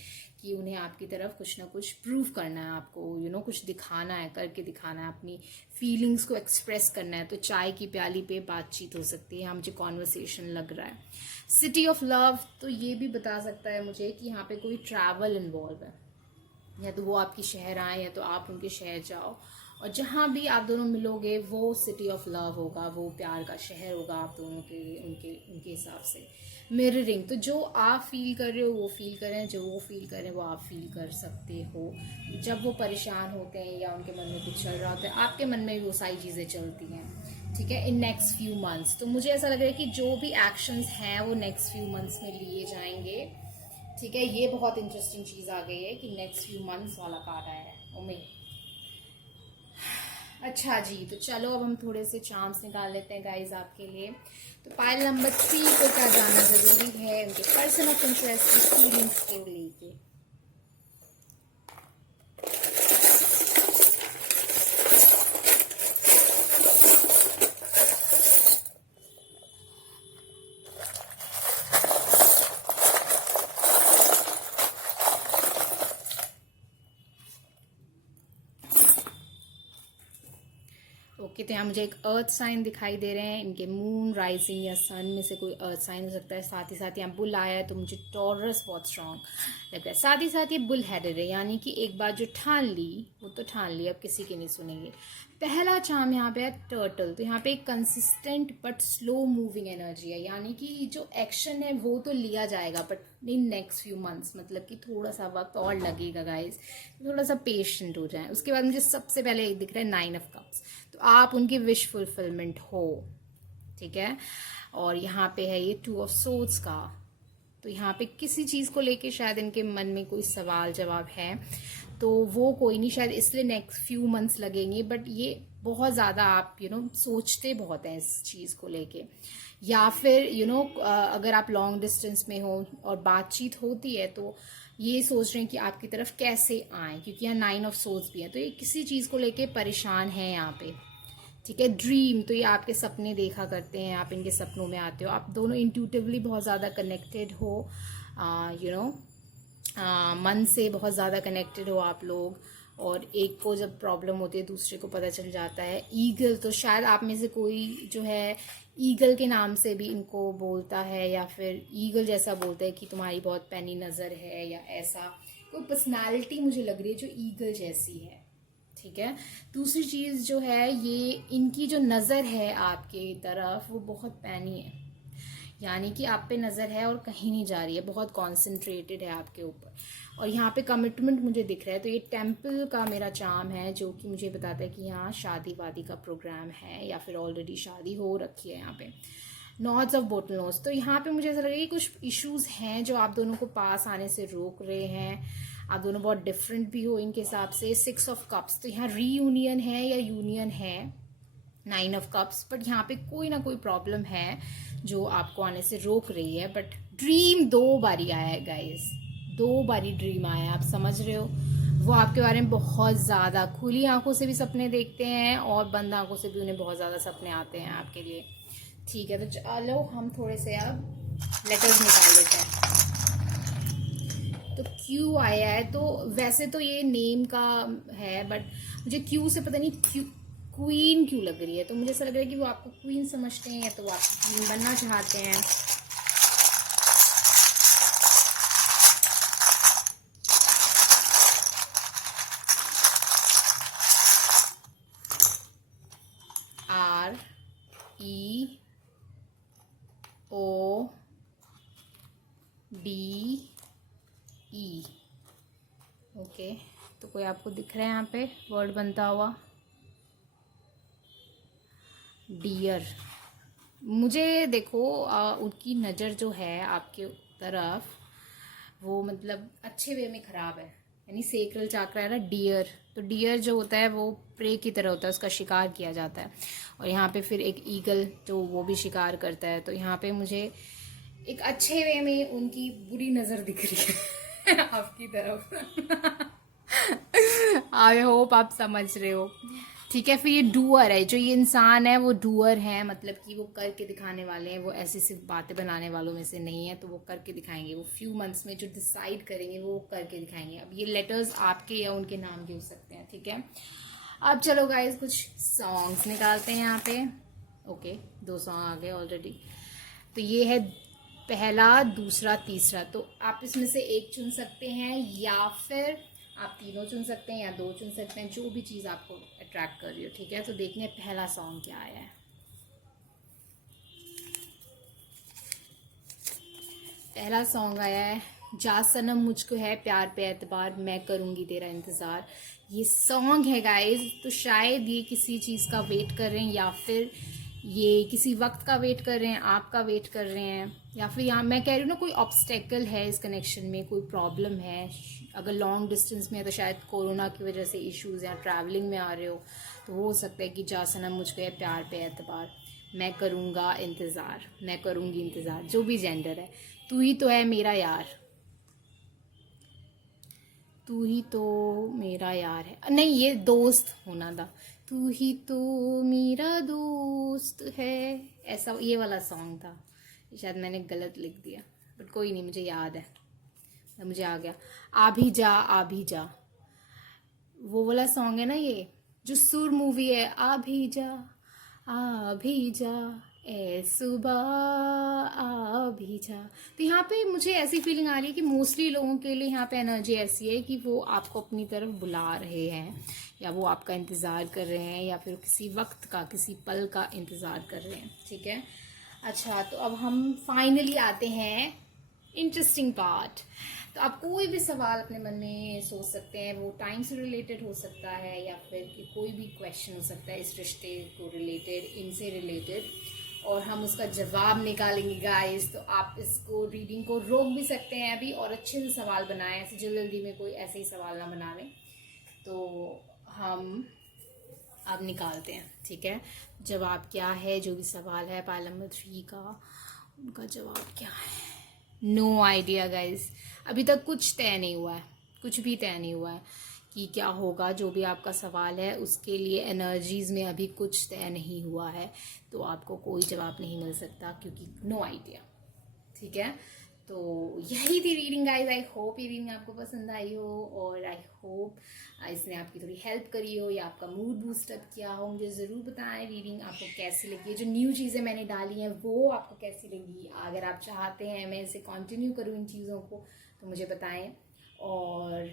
कि उन्हें आपकी तरफ कुछ ना कुछ प्रूव करना है आपको, कुछ दिखाना है, करके दिखाना है, अपनी फीलिंग्स को एक्सप्रेस करना है। तो चाय की प्याली पे बातचीत हो सकती है, यहाँ मुझे कॉन्वर्सेशन लग रहा है। सिटी ऑफ लव, तो ये भी बता सकता है मुझे कि यहाँ पे कोई ट्रैवल इन्वॉल्व है, या तो वो आपके शहर आए या तो आप उनके शहर जाओ, और जहाँ भी आप दोनों मिलोगे वो सिटी ऑफ लव होगा, वो प्यार का शहर होगा आप दोनों के लिए, उनके हिसाब से। मिररिंग, तो जो आप फील कर रहे हो वो फील करें, जो वो फील करें वो आप फील कर सकते हो। जब वो परेशान होते हैं या उनके मन में कुछ चल रहा होता है, आपके मन में भी वो सारी चीज़ें चलती हैं, ठीक है। इन नेक्स्ट फ्यू मंथ्स, तो मुझे ऐसा लग रहा है कि जो भी एक्शंस हैं वो नेक्स्ट फ्यू मंथ्स में लिए जाएंगे, ठीक है। ये बहुत इंटरेस्टिंग चीज़ आ गई है कि नेक्स्ट फ्यू मंथ्स वाला कार्ड आया है। उम्मीद, अच्छा जी, तो चलो अब हम थोड़े से चार्म्स निकाल लेते हैं गाइज आपके लिए। तो पाइल नंबर 3 को क्या जानना ज़रूरी है, उनके पर्सन ऑफ इंटरेस्ट की फीलिंग्स को लेके। ओके, तो यहाँ मुझे एक अर्थ साइन दिखाई दे रहे हैं, इनके मून, राइजिंग या सन में से कोई अर्थ साइन हो सकता है। साथ ही साथ यहाँ बुल आया है, तो मुझे टॉरस बहुत स्ट्रांग लग रहा है। साथ ही साथ ये बुल हेडेड है, यानी कि एक बार जो ठान ली वो तो ठान ली, अब किसी की नहीं सुनेंगे। पहला चार्म यहाँ पे है टर्टल, तो यहाँ पे एक consistent but slow moving energy है, यानी कि जो एक्शन है वो तो लिया जाएगा but in next few months, मतलब कि थोड़ा सा वक्त और लगेगा गाइज, थोड़ा सा पेशेंट हो जाए। उसके बाद मुझे सबसे पहले एक दिख रहा है 9 ऑफ कप्स, तो आप उनकी विश फुलफिलमेंट हो, ठीक है। और यहाँ पे है ये 2 ऑफ सोर्ड्स का, तो यहाँ पे किसी चीज़ को लेके शायद इनके मन में कोई सवाल जवाब है, तो वो कोई नहीं, शायद इसलिए नेक्स्ट फ्यू मंथ्स लगेंगे, बट ये बहुत ज़्यादा आप सोचते बहुत हैं इस चीज़ को लेके। या फिर अगर आप लॉन्ग डिस्टेंस में हो और बातचीत होती है तो ये सोच रहे हैं कि आपकी तरफ कैसे आए, क्योंकि यहाँ 9 ऑफ सोर्ड्स भी है, तो ये किसी चीज़ को लेके परेशान है यहाँ पे, ठीक है। ड्रीम, तो ये आपके सपने देखा करते हैं, आप इनके सपनों में आते हो, आप दोनों इंट्यूटिवली बहुत ज़्यादा कनेक्टेड हो, मन से बहुत ज़्यादा कनेक्टेड हो आप लोग, और एक को जब प्रॉब्लम होती है दूसरे को पता चल जाता है। ईगल, तो शायद आप में से कोई जो है ईगल के नाम से भी इनको बोलता है, या फिर ईगल जैसा बोलता है कि तुम्हारी बहुत पैनी नज़र है, या ऐसा कोई पर्सनालिटी मुझे लग रही है जो ईगल जैसी है, ठीक है। दूसरी चीज़ जो है, ये इनकी जो नज़र है आपके तरफ वो बहुत पैनी है, यानी कि आप पे नज़र है और कहीं नहीं जा रही है, बहुत कॉन्सेंट्रेटेड है आपके ऊपर। और यहाँ पे कमिटमेंट मुझे दिख रहा है, तो ये टेम्पल का मेरा चार्म है, जो कि मुझे बताता है कि यहाँ शादी वादी का प्रोग्राम है, या फिर ऑलरेडी शादी हो रखी है यहाँ पे। नॉट्स ऑफ बोटल नोज, तो यहाँ पे मुझे ऐसा लग रहा है कि कुछ इश्यूज हैं जो आप दोनों को पास आने से रोक रहे हैं, आप दोनों बहुत डिफरेंट भी हो इनके हिसाब से। 6 ऑफ कप्स, तो यहाँ रीयूनियन है या यूनियन है। 9 ऑफ कप्स, बट यहाँ पे कोई ना कोई प्रॉब्लम है जो आपको आने से रोक रही है। बट ड्रीम 2 बारी आया है गाइस, 2 बारी ड्रीम आया है, आप समझ रहे हो। वो आपके बारे में बहुत ज़्यादा खुली आंखों से भी सपने देखते हैं और बंद आंखों से भी उन्हें बहुत ज़्यादा सपने आते हैं आपके लिए, ठीक है। तो चलो हम थोड़े से अब लेटर्स निकाल लेते हैं। तो क्यू आया है, तो वैसे तो ये नेम का है, बट मुझे क्यू से पता नहीं क्यू क्वीन क्यों लग रही है, तो मुझे ऐसा लग रहा है कि वो आपको क्वीन समझते हैं, या तो वो आपको क्वीन बनना चाहते हैं। REODE, okay. तो कोई आपको दिख रहा है यहाँ पे वर्ड बनता हुआ? डियर, मुझे देखो उनकी नज़र जो है आपके तरफ वो मतलब अच्छे वे में ख़राब है, यानी सेक्रल चाक्रा है ना डियर, तो डियर जो होता है वो प्रे की तरह होता है, उसका शिकार किया जाता है। और यहाँ पे फिर एक ईगल जो वो भी शिकार करता है, तो यहाँ पे मुझे एक अच्छे वे में उनकी बुरी नज़र दिख रही है आपकी तरफ आई होप आप समझ रहे हो, ठीक है। फिर ये डूअर है, जो ये इंसान है वो डूअर है, मतलब कि वो करके दिखाने वाले हैं, वो ऐसी सिर्फ बातें बनाने वालों में से नहीं है, तो वो करके दिखाएंगे। वो फ्यू मंथ्स में जो डिसाइड करेंगे वो करके दिखाएंगे। अब ये लेटर्स आपके या उनके नाम के हो सकते हैं, ठीक है। अब चलो गाइस कुछ सॉन्ग्स निकालते हैं यहाँ पे। ओके, 2 सॉन्ग आ गए ऑलरेडी। तो ये है पहला, दूसरा, तीसरा, तो आप इसमें से एक चुन सकते हैं, या फिर आप तीनों चुन सकते हैं, या 2 चुन सकते हैं, जो भी चीज़ आपको अट्रैक्ट कर रही हो, ठीक है। तो देखने पहला सॉन्ग क्या आया है। पहला सॉन्ग आया है जा सनम मुझको है प्यार पे एतबार, मैं करूँगी तेरा इंतज़ार। ये सॉन्ग है गाइज, तो शायद ये किसी चीज़ का वेट कर रहे हैं, या फिर ये किसी वक्त का वेट कर रहे हैं, आपका वेट कर रहे हैं, या फिर यहाँ मैं कह रही हूँ ना कोई ऑब्स्टेकल है इस कनेक्शन में, कोई प्रॉब्लम है। अगर लॉन्ग डिस्टेंस में है तो शायद कोरोना की वजह से इश्यूज़ या ट्रैवलिंग में आ रहे हो, तो हो सकता है कि जा सनम मुझको है प्यार पे एतबार, मैं करूँगा इंतज़ार, मैं करूँगी इंतज़ार, जो भी जेंडर है। तू ही तो है मेरा यार, तू ही तो मेरा यार है, नहीं ये दोस्त होना था, तू ही तो मेरा दोस्त है, ऐसा ये वाला सॉन्ग था। शायद मैंने गलत लिख दिया, बट कोई नहीं, मुझे याद है, मुझे आ गया। आ भी जा, आ भी जा, वो वाला सॉन्ग है ना ये, जो सुर मूवी है। आ भी जा, आ भी जा, ए सुबह आ भी जा। तो यहाँ पे मुझे ऐसी फीलिंग आ रही है कि मोस्टली लोगों के लिए यहाँ पे एनर्जी ऐसी है कि वो आपको अपनी तरफ बुला रहे हैं, या वो आपका इंतज़ार कर रहे हैं, या फिर किसी वक्त का, किसी पल का इंतज़ार कर रहे हैं। ठीक है, अच्छा, तो अब हम फाइनली आते हैं इंटरेस्टिंग पार्ट। तो आप कोई भी सवाल अपने मन में सोच सकते हैं, वो टाइम से रिलेटेड हो सकता है, या फिर कि कोई भी क्वेश्चन हो सकता है इस रिश्ते को रिलेटेड, इनसे रिलेटेड, और हम उसका जवाब निकालेंगे गाइस। तो आप इसको रीडिंग को रोक भी सकते हैं अभी, और अच्छे से सवाल बनाएं, ऐसे जल्दी में कोई ऐसे ही सवाल ना बना लें। तो हम अब निकालते हैं, ठीक है। जवाब क्या है, जो भी सवाल है पाइल नंबर 3 का, उनका जवाब क्या है? नो आइडिया गाइज, अभी तक कुछ तय नहीं हुआ है, कुछ भी तय नहीं हुआ है कि क्या होगा। जो भी आपका सवाल है उसके लिए एनर्जीज में अभी कुछ तय नहीं हुआ है, तो आपको कोई जवाब नहीं मिल सकता, क्योंकि नो आइडिया। ठीक है, तो यही थी रीडिंग गाइज। आई होप ये रीडिंग आपको पसंद आई हो, और आई होप इसने आपकी थोड़ी हेल्प करी हो, या आपका मूड बूस्टअप किया हो। मुझे ज़रूर बताएं रीडिंग आपको कैसी लगी है, जो न्यू चीज़ें मैंने डाली हैं वो आपको कैसी लगी। अगर आप चाहते हैं मैं इसे कंटिन्यू करूँ इन चीज़ों को, तो मुझे बताएं, और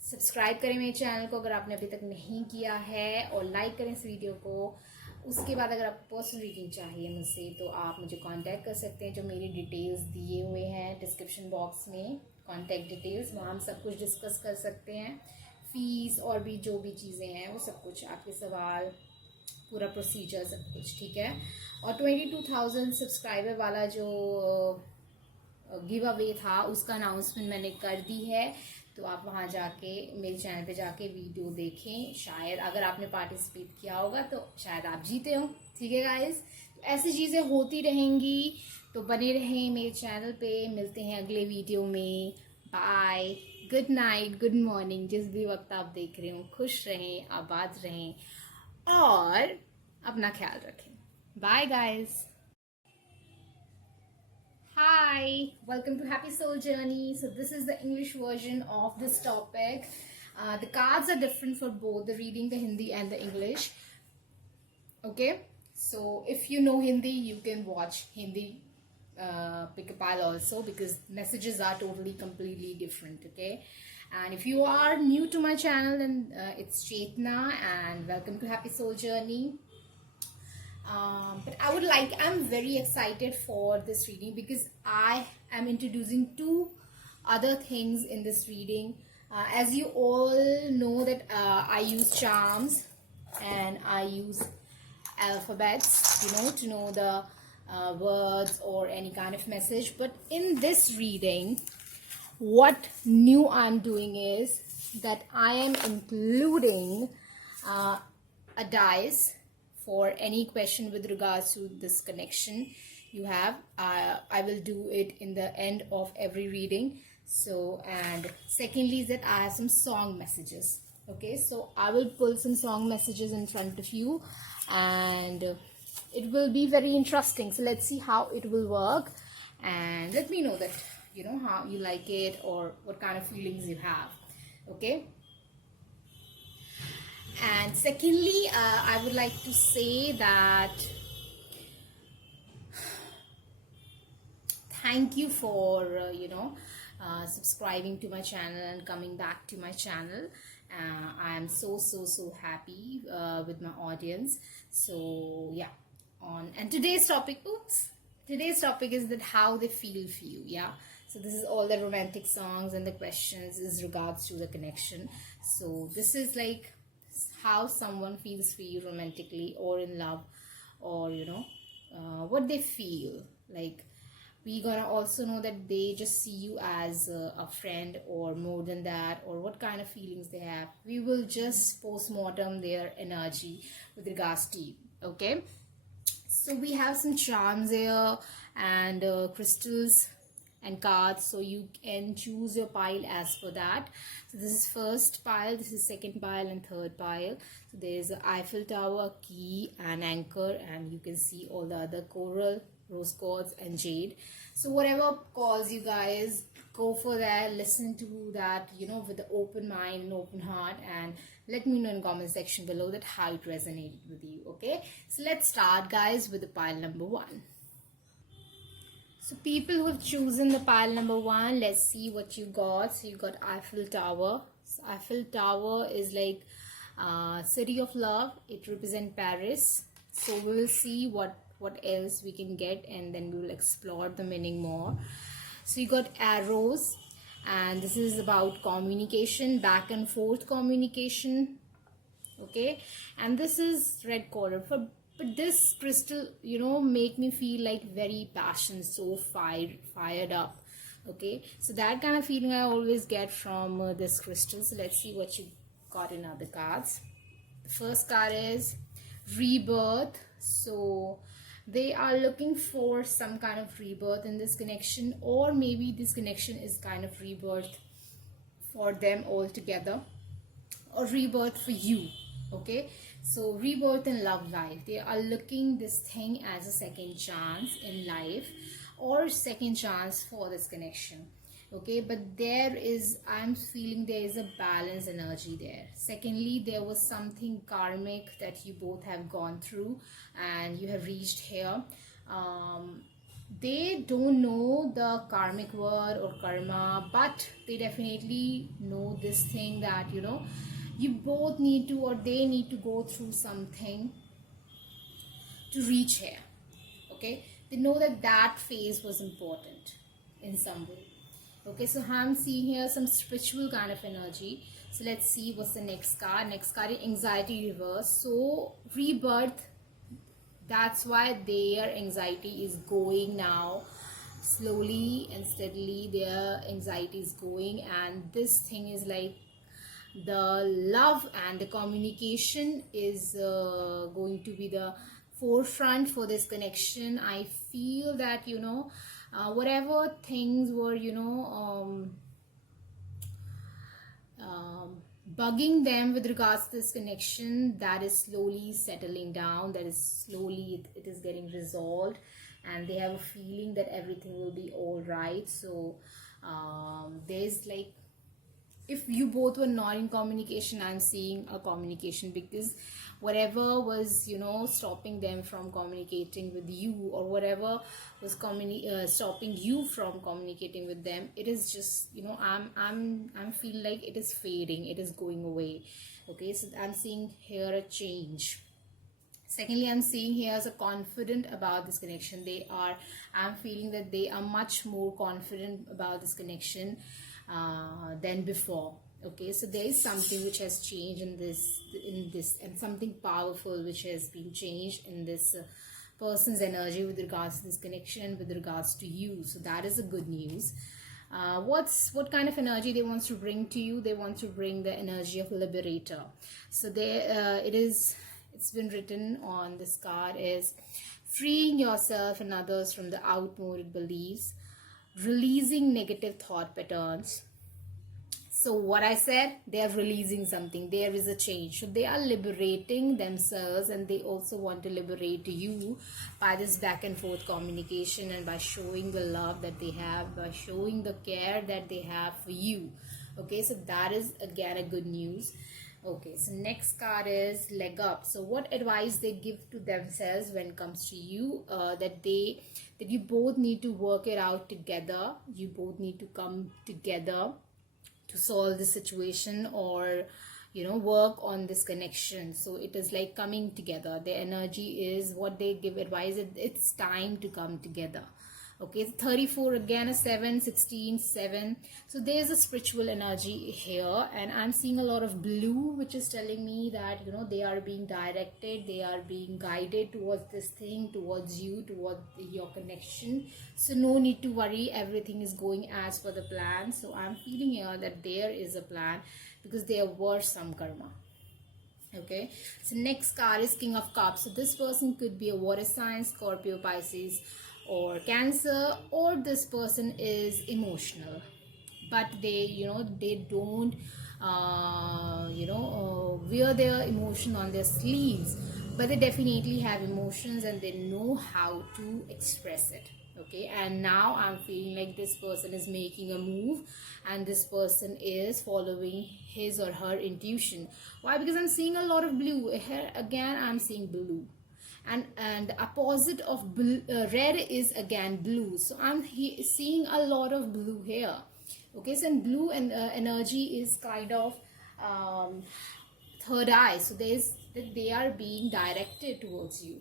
सब्सक्राइब करें मेरे चैनल को अगर आपने अभी तक नहीं किया है, और लाइक करें इस वीडियो को। उसके बाद अगर आपको पर्सनल रीडिंग चाहिए मुझसे, तो आप मुझे कांटेक्ट कर सकते हैं, जो मेरी डिटेल्स दिए हुए हैं डिस्क्रिप्शन बॉक्स में, कांटेक्ट डिटेल्स, वहाँ हम सब कुछ डिस्कस कर सकते हैं। फीस और भी जो भी चीज़ें हैं वो सब कुछ, आपके सवाल, पूरा प्रोसीजर, सब कुछ, ठीक है। और 22,000 सब्सक्राइबर वाला जो गिव अवे था उसका अनाउंसमेंट मैंने कर दी है, तो आप वहाँ जाके मेरे चैनल पे जाके वीडियो देखें। शायद अगर आपने पार्टिसिपेट किया होगा तो शायद आप जीते हो। ठीक है गाइस, तो ऐसी चीज़ें होती रहेंगी, तो बने रहें मेरे चैनल पे। मिलते हैं अगले वीडियो में। Bye, good night, good morning, जिस भी वक्त आप देख रहे हो। खुश रहें, आबाद रहें, और अपना ख्याल रखें। Bye guys. Hi, welcome to Happy Soul Journey. So this is the English version of this topic. The cards are different for both the reading, the Hindi and the English. Okay, so if you know Hindi, you can watch Hindi pick a pile also, because messages are totally completely different. Okay, and if you are new to my channel, then it's Chetna, and welcome to Happy Soul Journey. But I'm very excited for this reading, because I am introducing two other things in this reading. As you all know that I use charms and I use alphabets, to know the words or any kind of message. But in this reading, what new I'm doing is that I am including a dice for any question with regards to this connection you have. I will do it in the end of every reading. So, and secondly is that I have some song messages. Okay, so I will pull some song messages in front of you, and it will be very interesting. So let's see how it will work, and let me know that how you like it, or what kind of feelings you have. Okay. And secondly, I would like to say that thank you for subscribing to my channel and coming back to my channel. I am so happy with my audience. So yeah, and today's topic is that how they feel for you. Yeah, so this is all the romantic songs, and the questions is regards to the connection. So this is like how someone feels for you romantically, or in love, or what they feel like. We're gonna also know that they just see you as a friend, or more than that, or what kind of feelings they have. We will just post-mortem their energy with regards to you. Okay, so we have some charms here, and crystals and cards, so you can choose your pile as per that. So this is first pile, this is second pile, and third pile. So there's a Eiffel Tower, key, and anchor, and you can see all the other coral, rose quartz, and jade. So whatever calls you guys, go for that, listen to that, you know, with the open mind and open heart, and let me know in the comment section below that how it resonated with you. Okay, so let's start, guys, with the pile number 1. So people who have chosen the pile number 1, let's see what you got. So you got Eiffel Tower. So Eiffel Tower is like city of love. It represents Paris. So we will see what else we can get, and then we will explore the meaning more. So you got arrows, and this is about communication, back and forth communication. Okay, and this is red coral. But this crystal, you know, make me feel like very passionate, so fired up. Okay, so that kind of feeling I always get from this crystal. So let's see what you got in other cards. The first card is rebirth. So they are looking for some kind of rebirth in this connection, or maybe this connection is kind of rebirth for them all together, or rebirth for you. Okay, so rebirth in love life, they are looking this thing as a second chance in life, or second chance for this connection. Okay, but I'm feeling there is a balance energy there. Secondly, there was something karmic that you both have gone through, and you have reached here. They don't know the karmic word or karma, but they definitely know this thing that, you know, you both need to, or they need to go through something to reach here. Okay, they know that phase was important in some way. Okay, so I'm seeing here some spiritual kind of energy. So let's see what's the next card. Next card is anxiety reverse. So rebirth, that's why their anxiety is going now. Slowly and steadily their anxiety is going, and this thing is like the love and the communication is going to be the forefront for this connection. I feel that, you know, whatever things were, you know, bugging them with regards to this connection, that is slowly settling down, that is slowly it is getting resolved, and they have a feeling that everything will be all right. So there's like, if you both were not in communication, I'm seeing a communication, because whatever was, you know, stopping them from communicating with you, or whatever was stopping you from communicating with them, it is just, you know, I'm feeling like it is fading, it is going away. Okay, so I'm seeing here a change. Secondly, I'm seeing here as a confident about this connection. I'm feeling that they are much more confident about this connection than before. Okay, so there is something which has changed in this, and something powerful which has been changed in this person's energy with regards to this connection, with regards to you. So that is a good news. What kind of energy they want to bring to you? They want to bring the energy of liberator. So it's been written on this card is freeing yourself and others from the outmoded beliefs, releasing negative thought patterns. So what I said, they are releasing something, there is a change. So they are liberating themselves, and they also want to liberate you by this back and forth communication, and by showing the love that they have, by showing the care that they have for you. Okay, so that is again a good news. Okay, so next card is leg up. So what advice they give to themselves when it comes to you, that you both need to work it out together. You both need to come together to solve the situation, or, you know, work on this connection. So it is like coming together. Their energy is what they give advice. It's time to come together. Okay, 34 again, a 7, 16, 7. So there's a spiritual energy here, and I'm seeing a lot of blue, which is telling me that, you know, they are being directed, they are being guided towards this thing, towards you, towards your connection. So no need to worry, everything is going as per the plan. So I'm feeling here that there is a plan, because there was some karma. Okay, so next card is King of Cups. So this person could be a water sign, Scorpio, Pisces, or Cancer, or this person is emotional, but they don't wear their emotion on their sleeves, but they definitely have emotions and they know how to express it. Okay, and now I'm feeling like this person is making a move and this person is following his or her intuition. Why? Because I'm seeing a lot of blue here. Again, I'm seeing blue, and the opposite of blue, red is again blue, so I'm seeing a lot of blue here. Okay, so in blue, and energy is kind of third eye, so they are being directed towards you.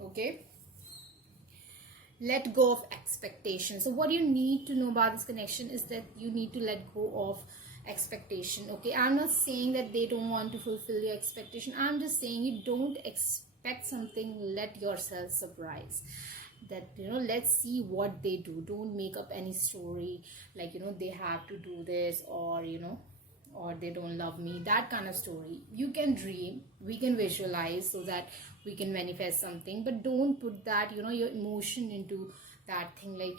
Okay, let go of expectation. So what you need to know about this connection is that you need to let go of expectation. Okay, I'm not saying that they don't want to fulfill your expectation. I'm just saying you don't expect something. Let yourself surprise. That let's see what they do. Don't make up any story like they have to do this, or or they don't love me, that kind of story. You can dream, we can visualize so that we can manifest something, but don't put that your emotion into that thing, like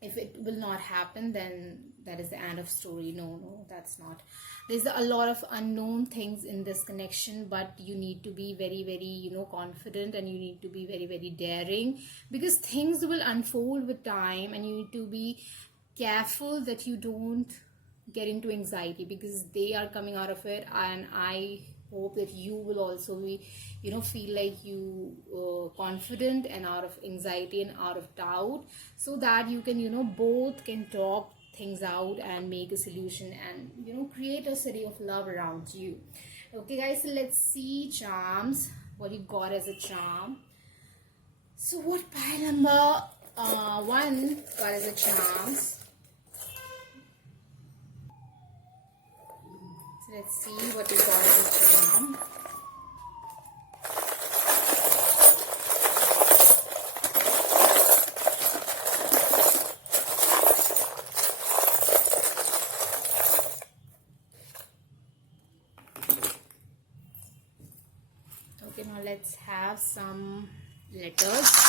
if it will not happen, then that is the end of story. No, that's not. There's a lot of unknown things in this connection, but you need to be very, very confident, and you need to be very, very daring, because things will unfold with time, and you need to be careful that you don't get into anxiety, because they are coming out of it. And I hope that you will also be feel like you confident and out of anxiety and out of doubt, so that you can both can talk things out and make a solution, and create a city of love around you. Okay guys, so let's see charms, what you got as a charm. So what pile number 1 got as a charms. Let's see what we got as a charm. Okay, now let's have some letters.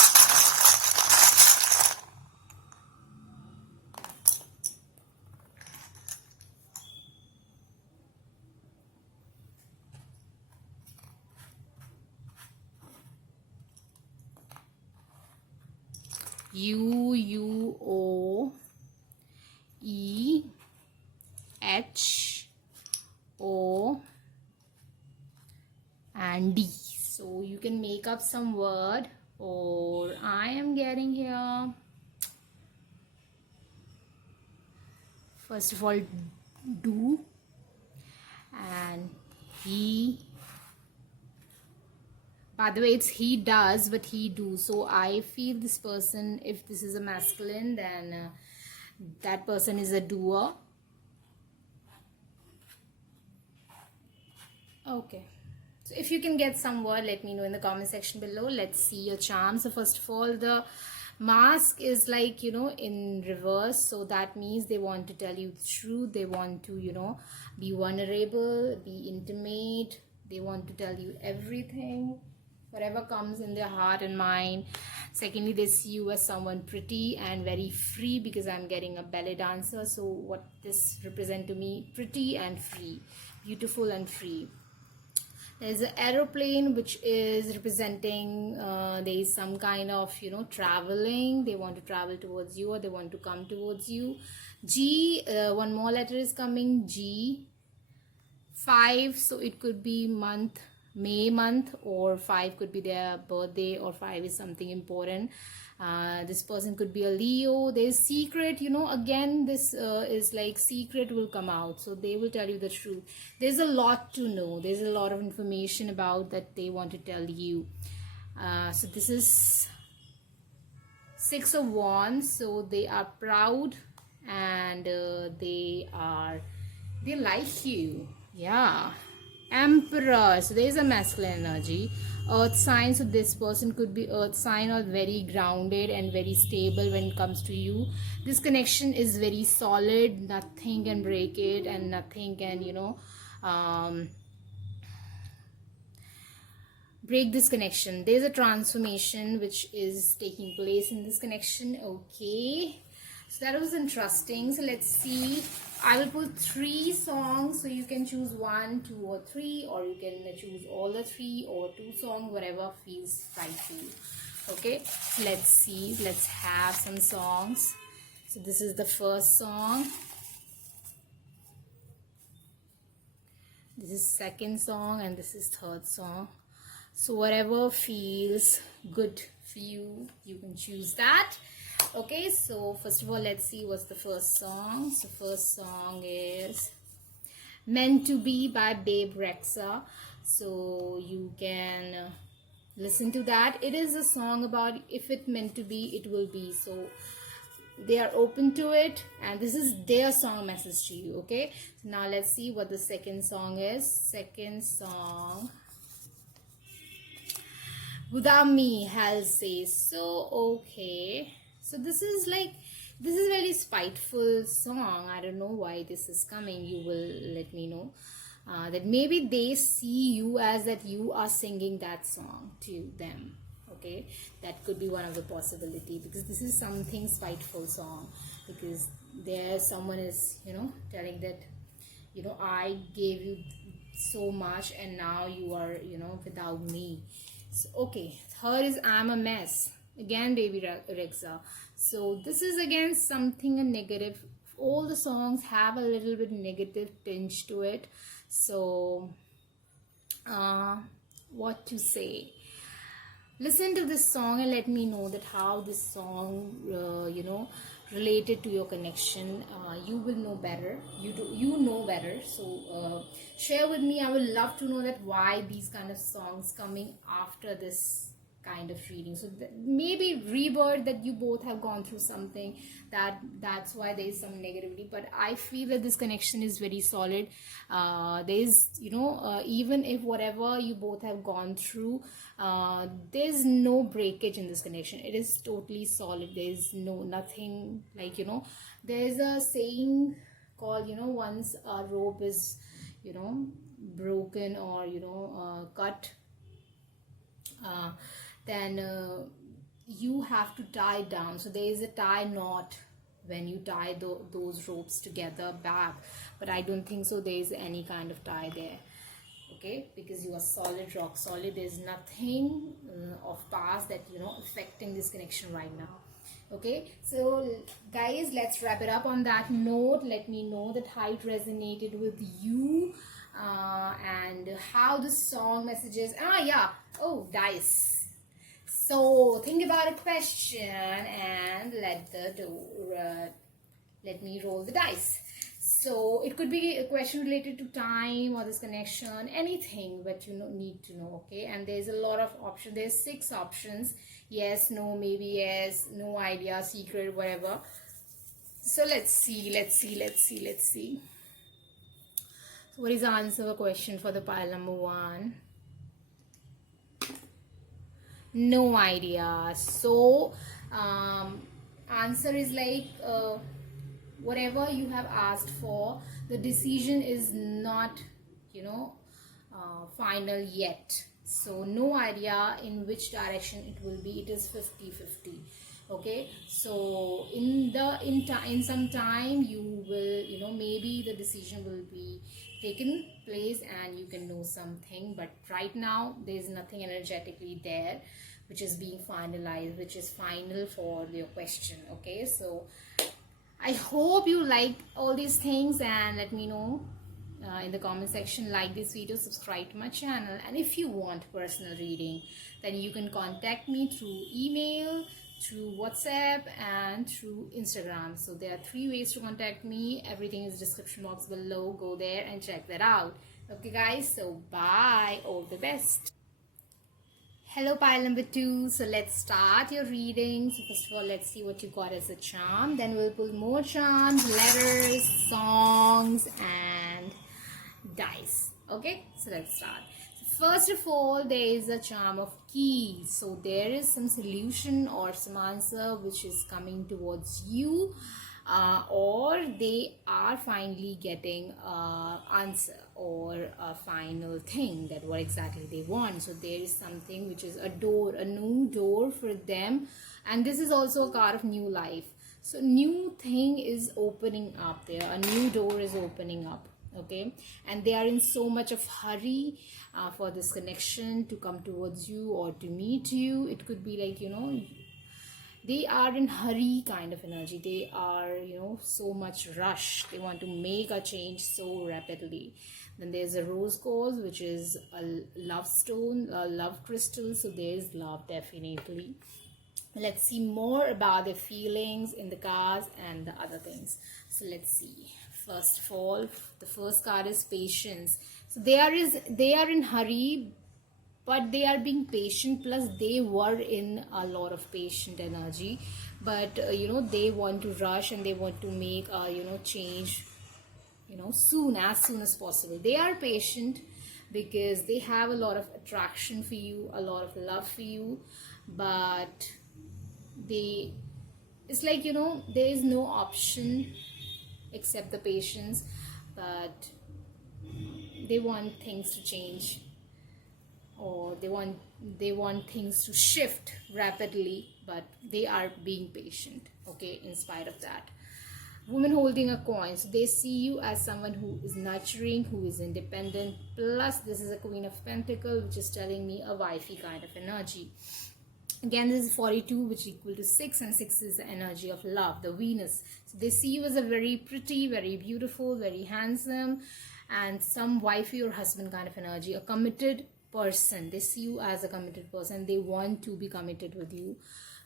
U, U, O, E, H, O, and D. So you can make up some word, or I am getting here, first of all, do, and he. By the way, it's he does, but he do. So I feel this person, if this is a masculine, then that person is a doer. Okay. So if you can get some word, let me know in the comment section below. Let's see your charm. So first of all, the mask is like, in reverse. So that means they want to tell you the truth. They want to, be vulnerable, be intimate. They want to tell you everything, whatever comes in their heart and mind. Secondly, they see you as someone pretty and very free, because I'm getting a ballet dancer. So what this represent to me, pretty and free, beautiful and free. There's an aeroplane, which is representing there is some kind of traveling. They want to travel towards you, or they want to come towards you. G, one more letter is coming, G. 5, so it could be month, May month, or 5 could be their birthday, or 5 is something important. This person could be a Leo. There's secret, again this is like secret will come out, so they will tell you the truth. There's a lot to know, there's a lot of information about that they want to tell you. So this is 6 of Wands, so they are proud, and they like you. Yeah. Emperor, so there is a masculine energy. Earth sign, so this person could be earth sign, or very grounded and very stable when it comes to you. This connection is very solid, nothing can break it, and nothing can break this connection. There's a transformation which is taking place in this connection. Okay, so that was interesting. So let's see. I will put 3 songs, so you can choose 1, 2 or 3, or you can choose all the 3 or 2 songs, whatever feels right to you. Okay, let's see. Let's have some songs. So this is the first song. This is second song, and this is third song. So whatever feels good for you, you can choose that. Okay, so first of all, let's see what's the first song. So first song is Meant to Be by Babe Rexha. So you can listen to that. It is a song about if it meant to be, it will be. So they are open to it, and this is their song message to you. Okay, so now let's see what the second song is. Second song, Without Me, Hal says. So okay, so this is very spiteful song. I don't know why this is coming. You will let me know. That maybe they see you as that you are singing that song to them. Okay, that could be one of the possibility, because this is something spiteful song, because there someone is telling that I gave you so much and now you are without me. So, okay, third is I'm a Mess, again Baby Rexha. So this is again something a negative. All the songs have a little bit negative tinge to it. So what to say, listen to this song and let me know that how this song related to your connection. You will know better. You know better. So share with me. I would love to know that why these kind of songs coming after this kind of reading. So maybe rebirth, that you both have gone through something, that's why there is some negativity. But I feel that this connection is very solid. There is even if whatever you both have gone through, there's no breakage in this connection. It is totally solid. There's nothing like there's a saying called once a rope is broken or cut, then you have to tie down. So there is a tie knot when you tie those ropes together back, but I don't think so there is any kind of tie there. Okay, because you are solid, rock solid. There's nothing of past that affecting this connection right now. Okay, so guys, let's wrap it up on that note. Let me know that how it resonated with you, and how the song messages. Dice. So think about a question and let me roll the dice. So it could be a question related to time or this connection, anything that you need to know. Okay, and there's a lot of options. There's 6 options: yes, no, maybe yes, no idea, secret, whatever. So let's see. So what is the answer of a question for the pile number 1? No idea. So answer is like whatever you have asked for, the decision is not final yet. So no idea in which direction it will be. It is 50-50. Okay, so in some time you will maybe the decision will be taken place and you can know something, but right now there is nothing energetically there which is being finalized, which is final for your question. Okay, so I hope you like all these things, and let me know in the comment section. Like this video, subscribe to my channel, and if you want personal reading, then you can contact me through email, through WhatsApp, and through Instagram. So there are 3 ways to contact me. Everything is description box below. Go there and check that out. Okay guys, so bye, all the best. Hello pile number 2. So let's start your reading. So first of all, let's see what you got as a charm. Then we'll pull more charms, letters, songs, and dice. Okay, so let's start. First of all, there is a charm of keys. So there is some solution or some answer which is coming towards you. or they are finally getting an answer or a final thing that what exactly they want. So there is something which is a door, a new door for them, and this is also a card of new life. So new thing is opening up there, a new door is opening up. Okay, and they are in so much of hurry for this connection to come towards you or to meet you. It could be like, they are in hurry kind of energy. They are, so much rush. They want to make a change so rapidly. Then there's a rose quartz, which is a love stone, a love crystal. So there's love definitely. Let's see more about the feelings in the cards and the other things. So let's see. First of all, the first card is patience. So they are in hurry, but they are being patient, plus they were in a lot of patient energy, but they want to rush and they want to make change soon as possible. They are patient because they have a lot of attraction for you, a lot of love for you, but it's like, there is no option except the patience, but they want things to change, or they want things to shift rapidly, but they are being patient, okay, in spite of that. Woman holding a coin, so they see you as someone who is nurturing, who is independent, plus this is a Queen of Pentacles, which is telling me a wifey kind of energy. Again, this is 42, which is equal to 6, and 6 is the energy of love, the Venus. So they see you as a very pretty, very beautiful, very handsome, and some wifey or husband kind of energy, a committed person. They see you as a committed person. They want to be committed with you.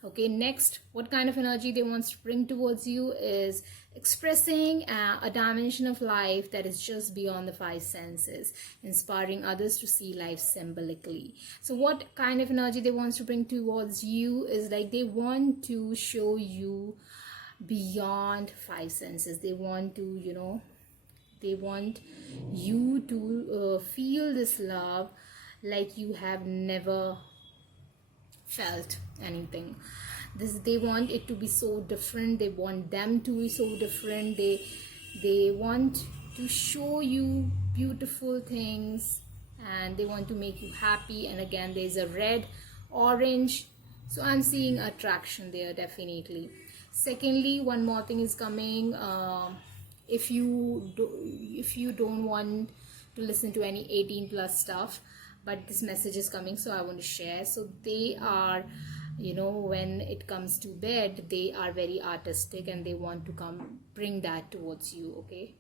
Okay, next, what kind of energy they want to bring towards you is expressing a dimension of life that is just beyond the 5 senses, inspiring others to see life symbolically. So what kind of energy they want to bring towards you is like they want to show you beyond 5 senses. They want to, they want you to feel this love like you have never felt anything. They want it to be so different. They want them to be so different. They want to show you beautiful things, and they want to make you happy. And again, there's a red, orange, so I'm seeing attraction there definitely. Secondly, one more thing is coming. If you don't want to listen to any 18 plus stuff, but this message is coming, so I want to share. So they are, when it comes to bed, they are very artistic and they want to bring that towards you. Okay,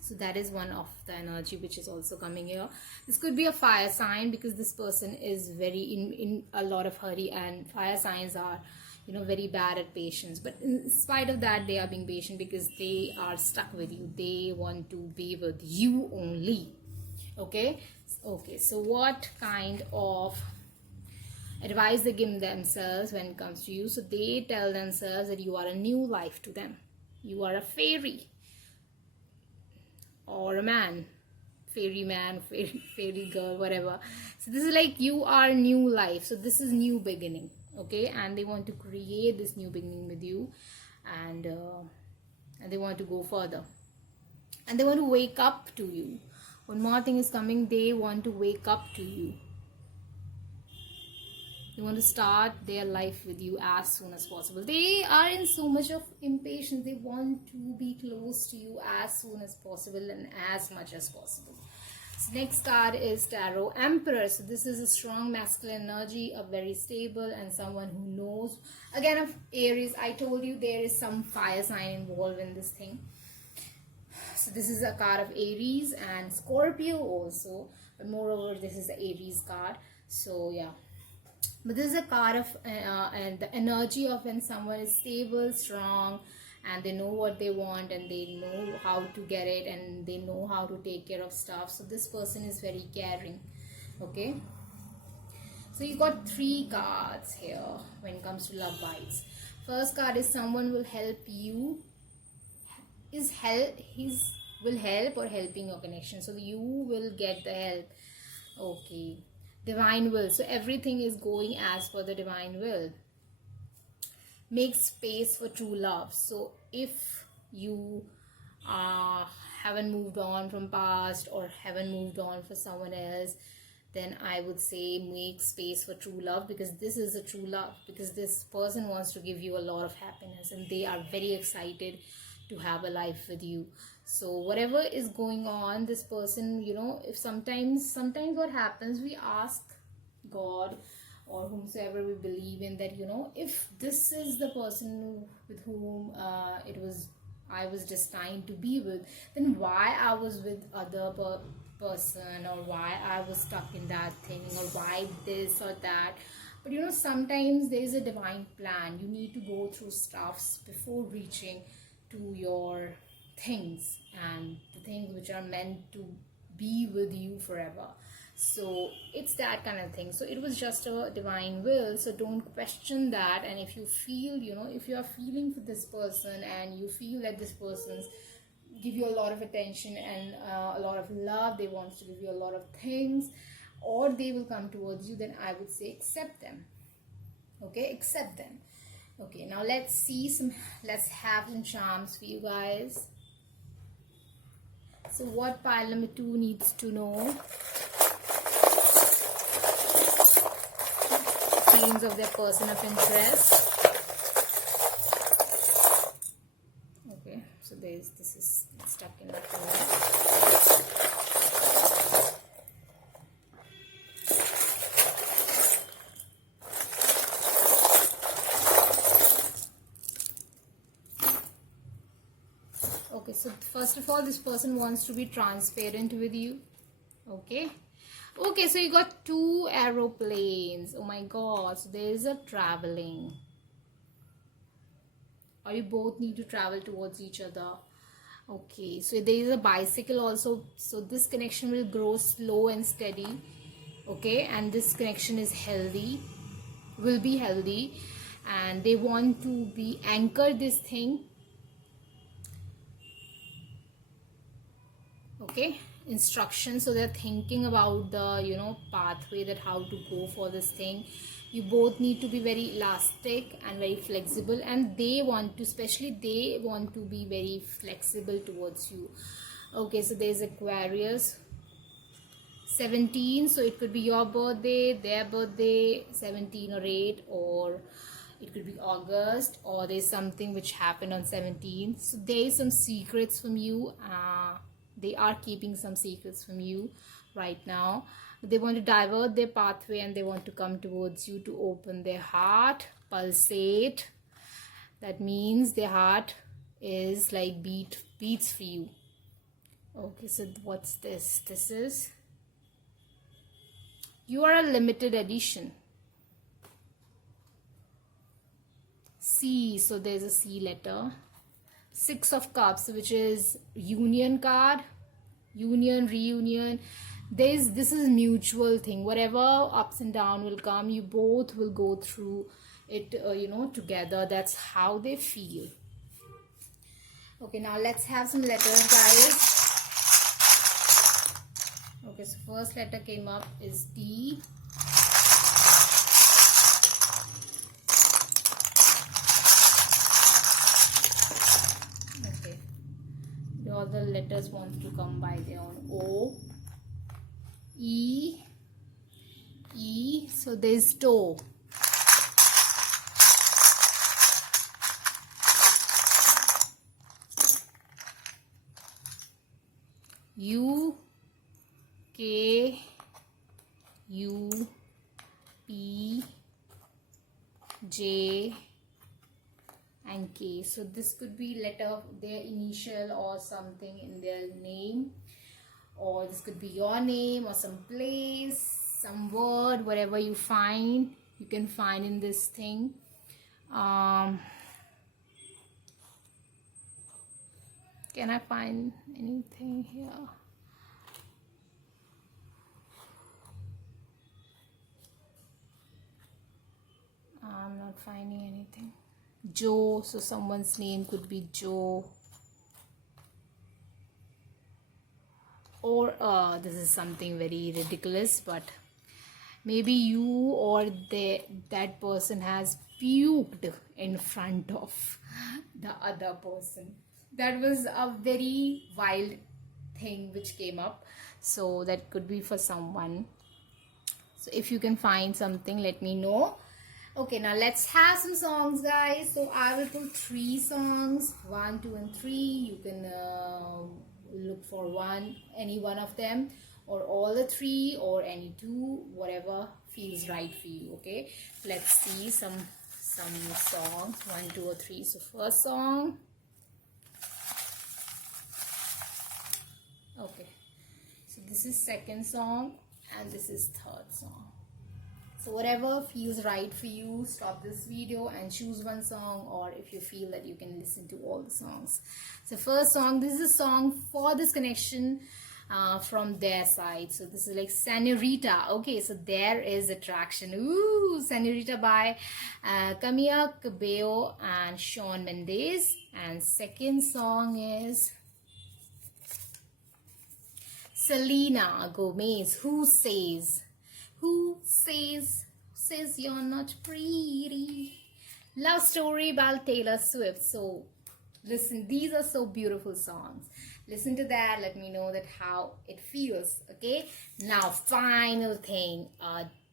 so that is one of the energy which is also coming here. This could be a fire sign, because this person is very in a lot of hurry, and fire signs are very bad at patience, but in spite of that, they are being patient because they are stuck with you. They want to be with you only. Okay, so what kind of advice they give themselves when it comes to you? So they tell themselves that you are a new life to them. You are a fairy or a man, fairy girl, whatever. So this is like you are new life. So this is new beginning. Okay, and they want to create this new beginning with you, and they want to go further, and they want to wake up to you. One more thing is coming. They want to wake up to you. They want to start their life with you as soon as possible. They are in so much of impatience. They want to be close to you as soon as possible and as much as possible. So next card is Tarot Emperor. So this is a strong masculine energy, a very stable, and someone who knows. Again, of Aries, I told you there is some fire sign involved in this thing. So this is a card of Aries and Scorpio also, but moreover this is the Aries card. So yeah, but this is a card of and the energy of when someone is stable, strong, and they know what they want, and they know how to get it, and they know how to take care of stuff. So this person is very caring. Okay, so you got 3 cards here when it comes to love vibes. First card is someone will help you, will help or helping your connection. So you will get the help. Okay, divine will. So everything is going as per the divine will. make space for true love. So if you haven't moved on from past or haven't moved on for someone else, then I would say make space for true love, because this is a true love, because this person wants to give you a lot of happiness and they are very excited to have a life with you. So whatever is going on, this person, if sometimes what happens, we ask God or whomsoever we believe in that, if this is the person with whom I was destined to be with, then why I was with other person, or why I was stuck in that thing, or why this or that. But sometimes there is a divine plan. You need to go through stuffs before reaching to your things, and the things which are meant to be with you forever. So it's that kind of thing. So it was just a divine will, so don't question that. And if you feel, if you are feeling for this person and you feel that this person's give you a lot of attention and a lot of love, they want to give you a lot of things, or they will come towards you, then I would say accept them. Okay, accept them. Okay, now let's have some charms for you guys. So what pile number 2 needs to know? Feelings of their person of interest. Okay, so this is stuck in the corner. Okay, so first of all, this person wants to be transparent with you. Okay, so you got 2 aeroplanes. Oh my god, so there is a traveling, or you both need to travel towards each other. Okay, so there is a bicycle also. So this connection will grow slow and steady. Okay, and this connection is healthy, will be healthy, and they want to be anchored this thing. Okay, instructions. So they're thinking about the pathway, that how to go for this thing. You both need to be very elastic and very flexible, and they want to be very flexible towards you. Okay, so there's Aquarius 17, so it could be your birthday, their birthday, 17 or 8, or it could be August, or there's something which happened on 17th. So there is some secrets from you. They are keeping some secrets from you right now. They want to divert their pathway and they want to come towards you to open their heart, pulsate. That means their heart is like beats for you. Okay, so what's this? This is, you are a limited edition. C, so there's a C letter. 6 of Cups, which is union card, union, reunion. This is mutual thing. Whatever ups and down will come, you both will go through it, together. That's how they feel. Okay, now let's have some letters, guys. Okay, so first letter came up is D. The other letters want to come by their own. O, E, so there's toe. U, K, U, P, J, and K. So this could be letter, their initial or something in their name, or this could be your name or some place, some word, whatever you can find in this thing. Can I find anything here? I'm not finding anything. Joe, so someone's name could be Joe, or this is something very ridiculous, but maybe you or that person has puked in front of the other person. That was a very wild thing which came up. So that could be for someone. So if you can find something, let me know. Okay, now let's have some songs, guys. So I will put 3 songs, 1, 2 and 3. You can look for any one of them, or all the 3, or any 2, whatever feels right for you. Okay, let's see some songs, 1, 2 or 3. So first song. Okay, so this is second song and this is third song. So whatever feels right for you, stop this video and choose one song, or if you feel that you can listen to all the songs. So first song, this is a song for this connection from their side. So this is like Senorita. Okay, so there is attraction. Ooh, Senorita by Camila Cabello and Shawn Mendes. And second song is Selena Gomez, Who Says. Who says you're not pretty? Love Story by Taylor Swift. So listen, these are so beautiful songs. Listen to that, let me know that how it feels. Okay, now final thing,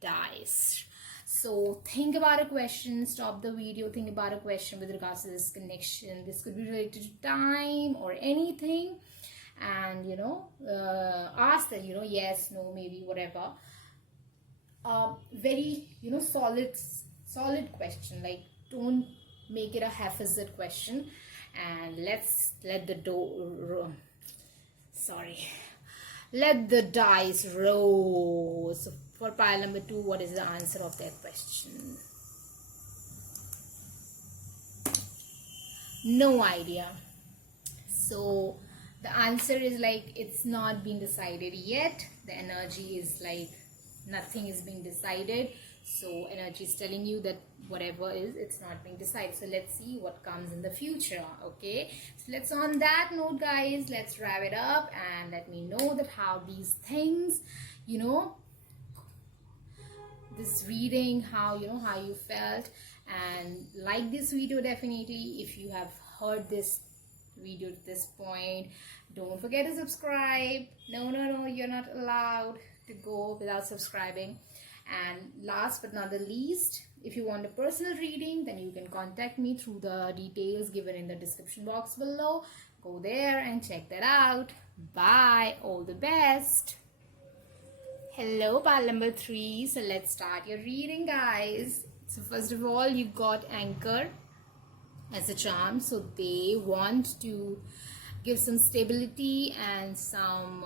dice. So think about a question, stop the video, think about a question with regards to this connection. This could be related to time or anything, and ask that, yes, no, maybe, whatever. Very solid question, like don't make it a haphazard question. And let's let the dice roll. So for pile number 2, what is the answer of that question? No idea. So the answer is like it's not been decided yet. The energy is like nothing is being decided. So energy is telling you that whatever is, it's not being decided. So let's see what comes in the future. Okay, so let's, on that note, guys, let's wrap it up and let me know that how these things, this reading, how you felt. And like this video definitely. If you have heard this video at this point, don't forget to subscribe. No, you're not allowed to go without subscribing. And last but not the least, if you want a personal reading, then you can contact me through the details given in the description box below. Go there and check that out. Bye, all the best. Hello, pile number 3. So let's start your reading, guys. So first of all, you got Anchor as a charm. So they want to give some stability and some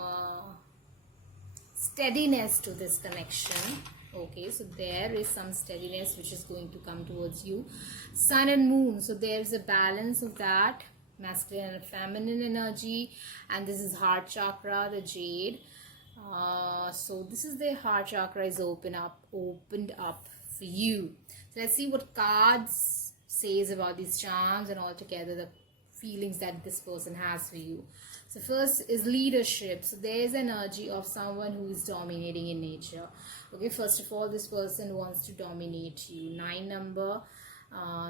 steadiness to this connection. Okay, so there is some steadiness which is going to come towards you. Sun and Moon, so there's a balance of that, masculine and feminine energy. And this is heart chakra, the jade. So this is the heart chakra is opened up for you. So let's see what cards says about these charms and altogether the feelings that this person has for you. So first is leadership. So there is energy of someone who is dominating in nature. Okay, first of all, this person wants to dominate you. 9 number.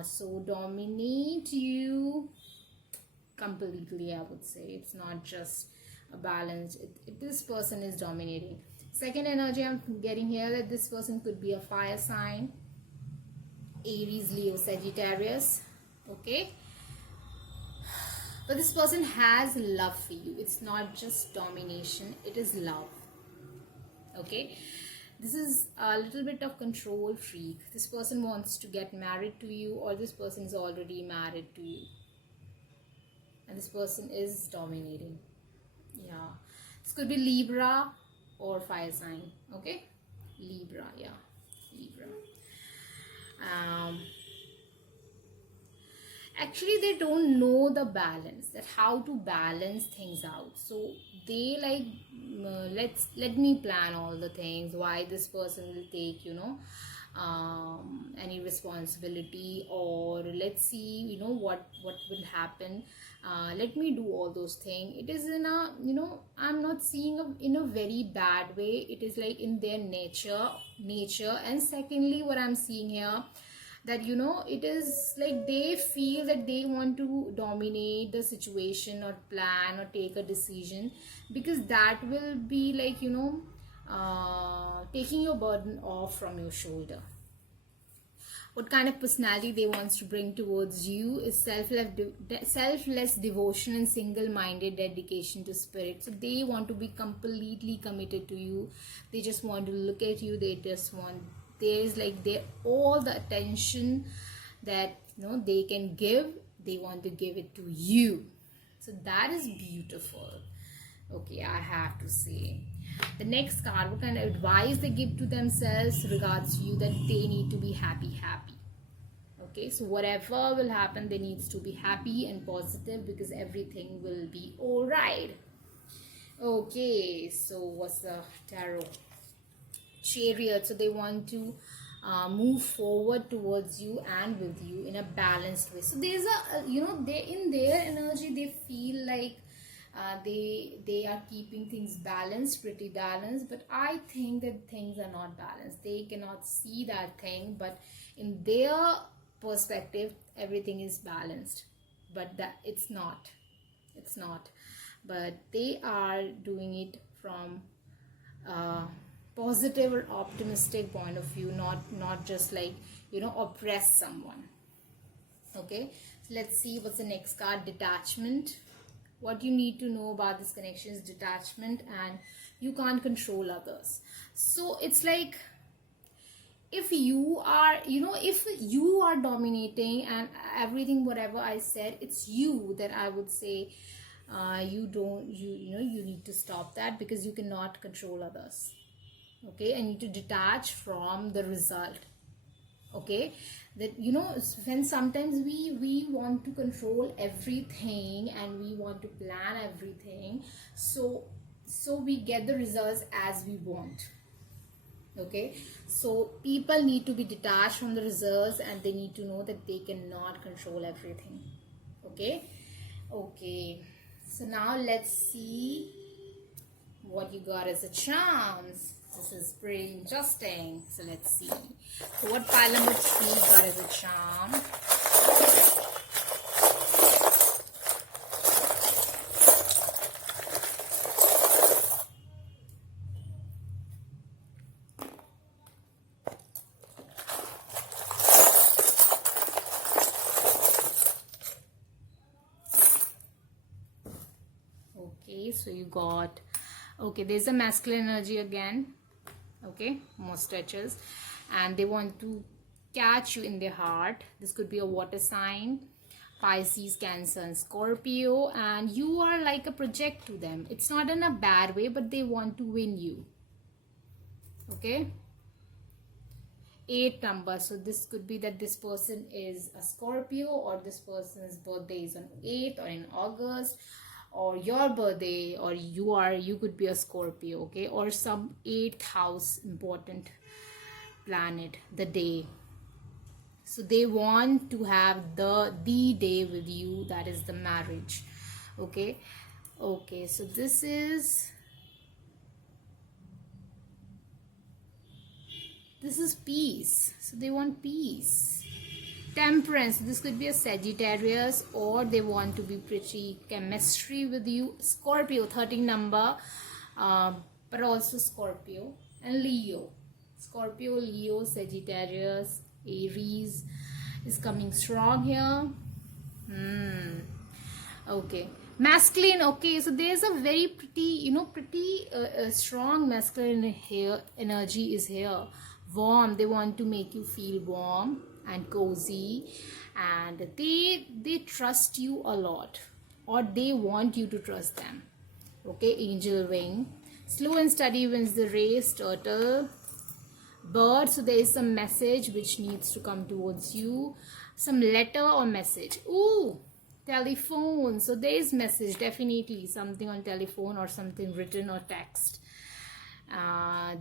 So dominate you completely, I would say. It's not just a balance. This person is dominating. Second energy I'm getting here, that this person could be a fire sign. Aries, Leo, Sagittarius. Okay. But this person has love for you. It's not just domination, it is love. Okay. This is a little bit of control freak. This person wants to get married to you, or this person is already married to you. And this person is dominating. Yeah. This could be Libra or fire sign. Okay. Libra. Yeah. Libra. Actually, they don't know the balance, that how to balance things out. So they like, let me plan all the things, why this person will take any responsibility, or let's see what will happen. Let me do all those things. It is in a I'm not seeing in a very bad way. It is like in their nature. And secondly, what I'm seeing here, that it is like they feel that they want to dominate the situation or plan or take a decision, because that will be like taking your burden off from your shoulder. What kind of personality they want to bring towards you is selfless devotion and single-minded dedication to spirit. So they want to be completely committed to you. They just want to look at you. They just want, there's like all the attention that they can give, they want to give it to you. So that is beautiful. Okay, I have to say. The next card, what kind of advice they give to themselves regards to you, that they need to be happy. Okay, so whatever will happen, they needs to be happy and positive, because everything will be all right. Okay, so what's the tarot? Chariot. So they want to move forward towards you and with you in a balanced way. So there's they in their energy, they feel like they are keeping things balanced, pretty balanced, but I think that things are not balanced. They cannot see that thing, but in their perspective everything is balanced, but that it's not, but they are doing it from positive or optimistic point of view, not just like oppress someone. Okay, so let's see what's the next card. Detachment. What you need to know about this connection is detachment, and you can't control others. So it's like, if you are dominating and everything, whatever I said, it's you, that I would say you need to stop that, because you cannot control others. Okay, I need to detach from the result. Okay, that when sometimes we want to control everything and we want to plan everything, so we get the results as we want. Okay, so people need to be detached from the results, and they need to know that they cannot control everything. Okay, so now let's see what you got as a charms. This is pretty interesting. So let's see. So what Palamut Tree got as a charm? Okay, so you got, okay, there's a masculine energy again. Okay, more stretches, and they want to catch you in their heart. This could be a water sign, Pisces, Cancer, and Scorpio, and you are like a project to them. It's not in a bad way, but they want to win you. Okay, 8 number. So this could be that this person is a Scorpio, or this person's birthday is on 8th or in August, or your birthday, or you could be a Scorpio. Okay, or some 8th house important planet, the day. So they want to have the day with you, that is the marriage. Okay, so this is peace. So they want peace. Temperance. This could be a Sagittarius, or they want to be pretty chemistry with you. Scorpio, 13 number, but also Scorpio. And Leo. Scorpio, Leo, Sagittarius, Aries is coming strong here. Okay, masculine. Okay, so there's a very pretty strong masculine here. Energy is here. Warm. They want to make you feel warm and cozy, and they trust you a lot, or they want you to trust them. Okay, angel wing. Slow and steady wins the race. Turtle. Bird. So there is some message which needs to come towards you, some letter or message. Ooh, telephone. So there is message, definitely something on telephone or something written or text.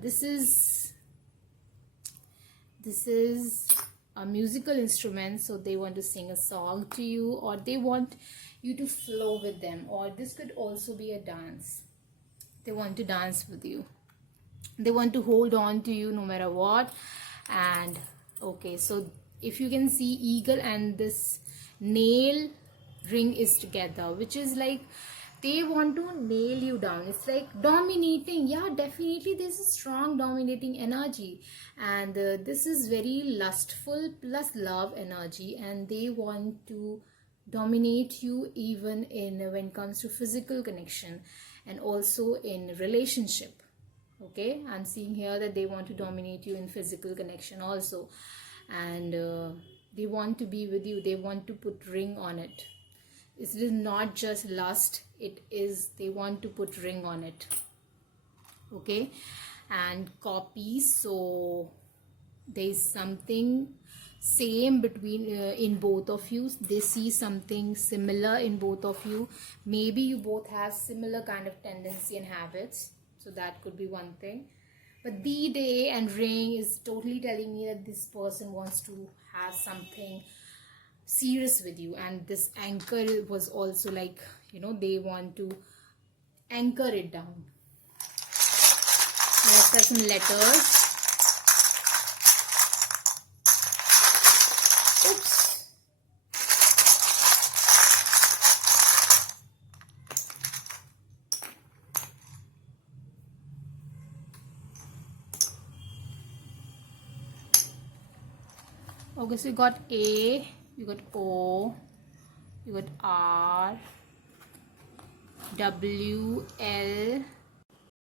This is a musical instrument, so they want to sing a song to you, or they want you to flow with them, or this could also be a dance. They want to dance with you. They want to hold on to you no matter what. And okay, so if you can see, eagle and this nail ring is together, which is like they want to nail you down. It's like dominating. Yeah, definitely there's a strong dominating energy, and this is very lustful plus love energy, and they want to dominate you even in when it comes to physical connection and also in relationship. Okay, I'm seeing here that they want to dominate you in physical connection also, and they want to be with you. They want to put ring on it. It is not just lust, it is they want to put ring on it. Okay, and copies. So there is something same between in both of you. They see something similar in both of you. Maybe you both have similar kind of tendency and habits, so that could be one thing. But the day and ring is totally telling me that this person wants to have something serious with you, and this anchor was also like, you know, they want to anchor it down. Let's have some letters. Oops. Okay, so you got A, you got O, you got R, W, L,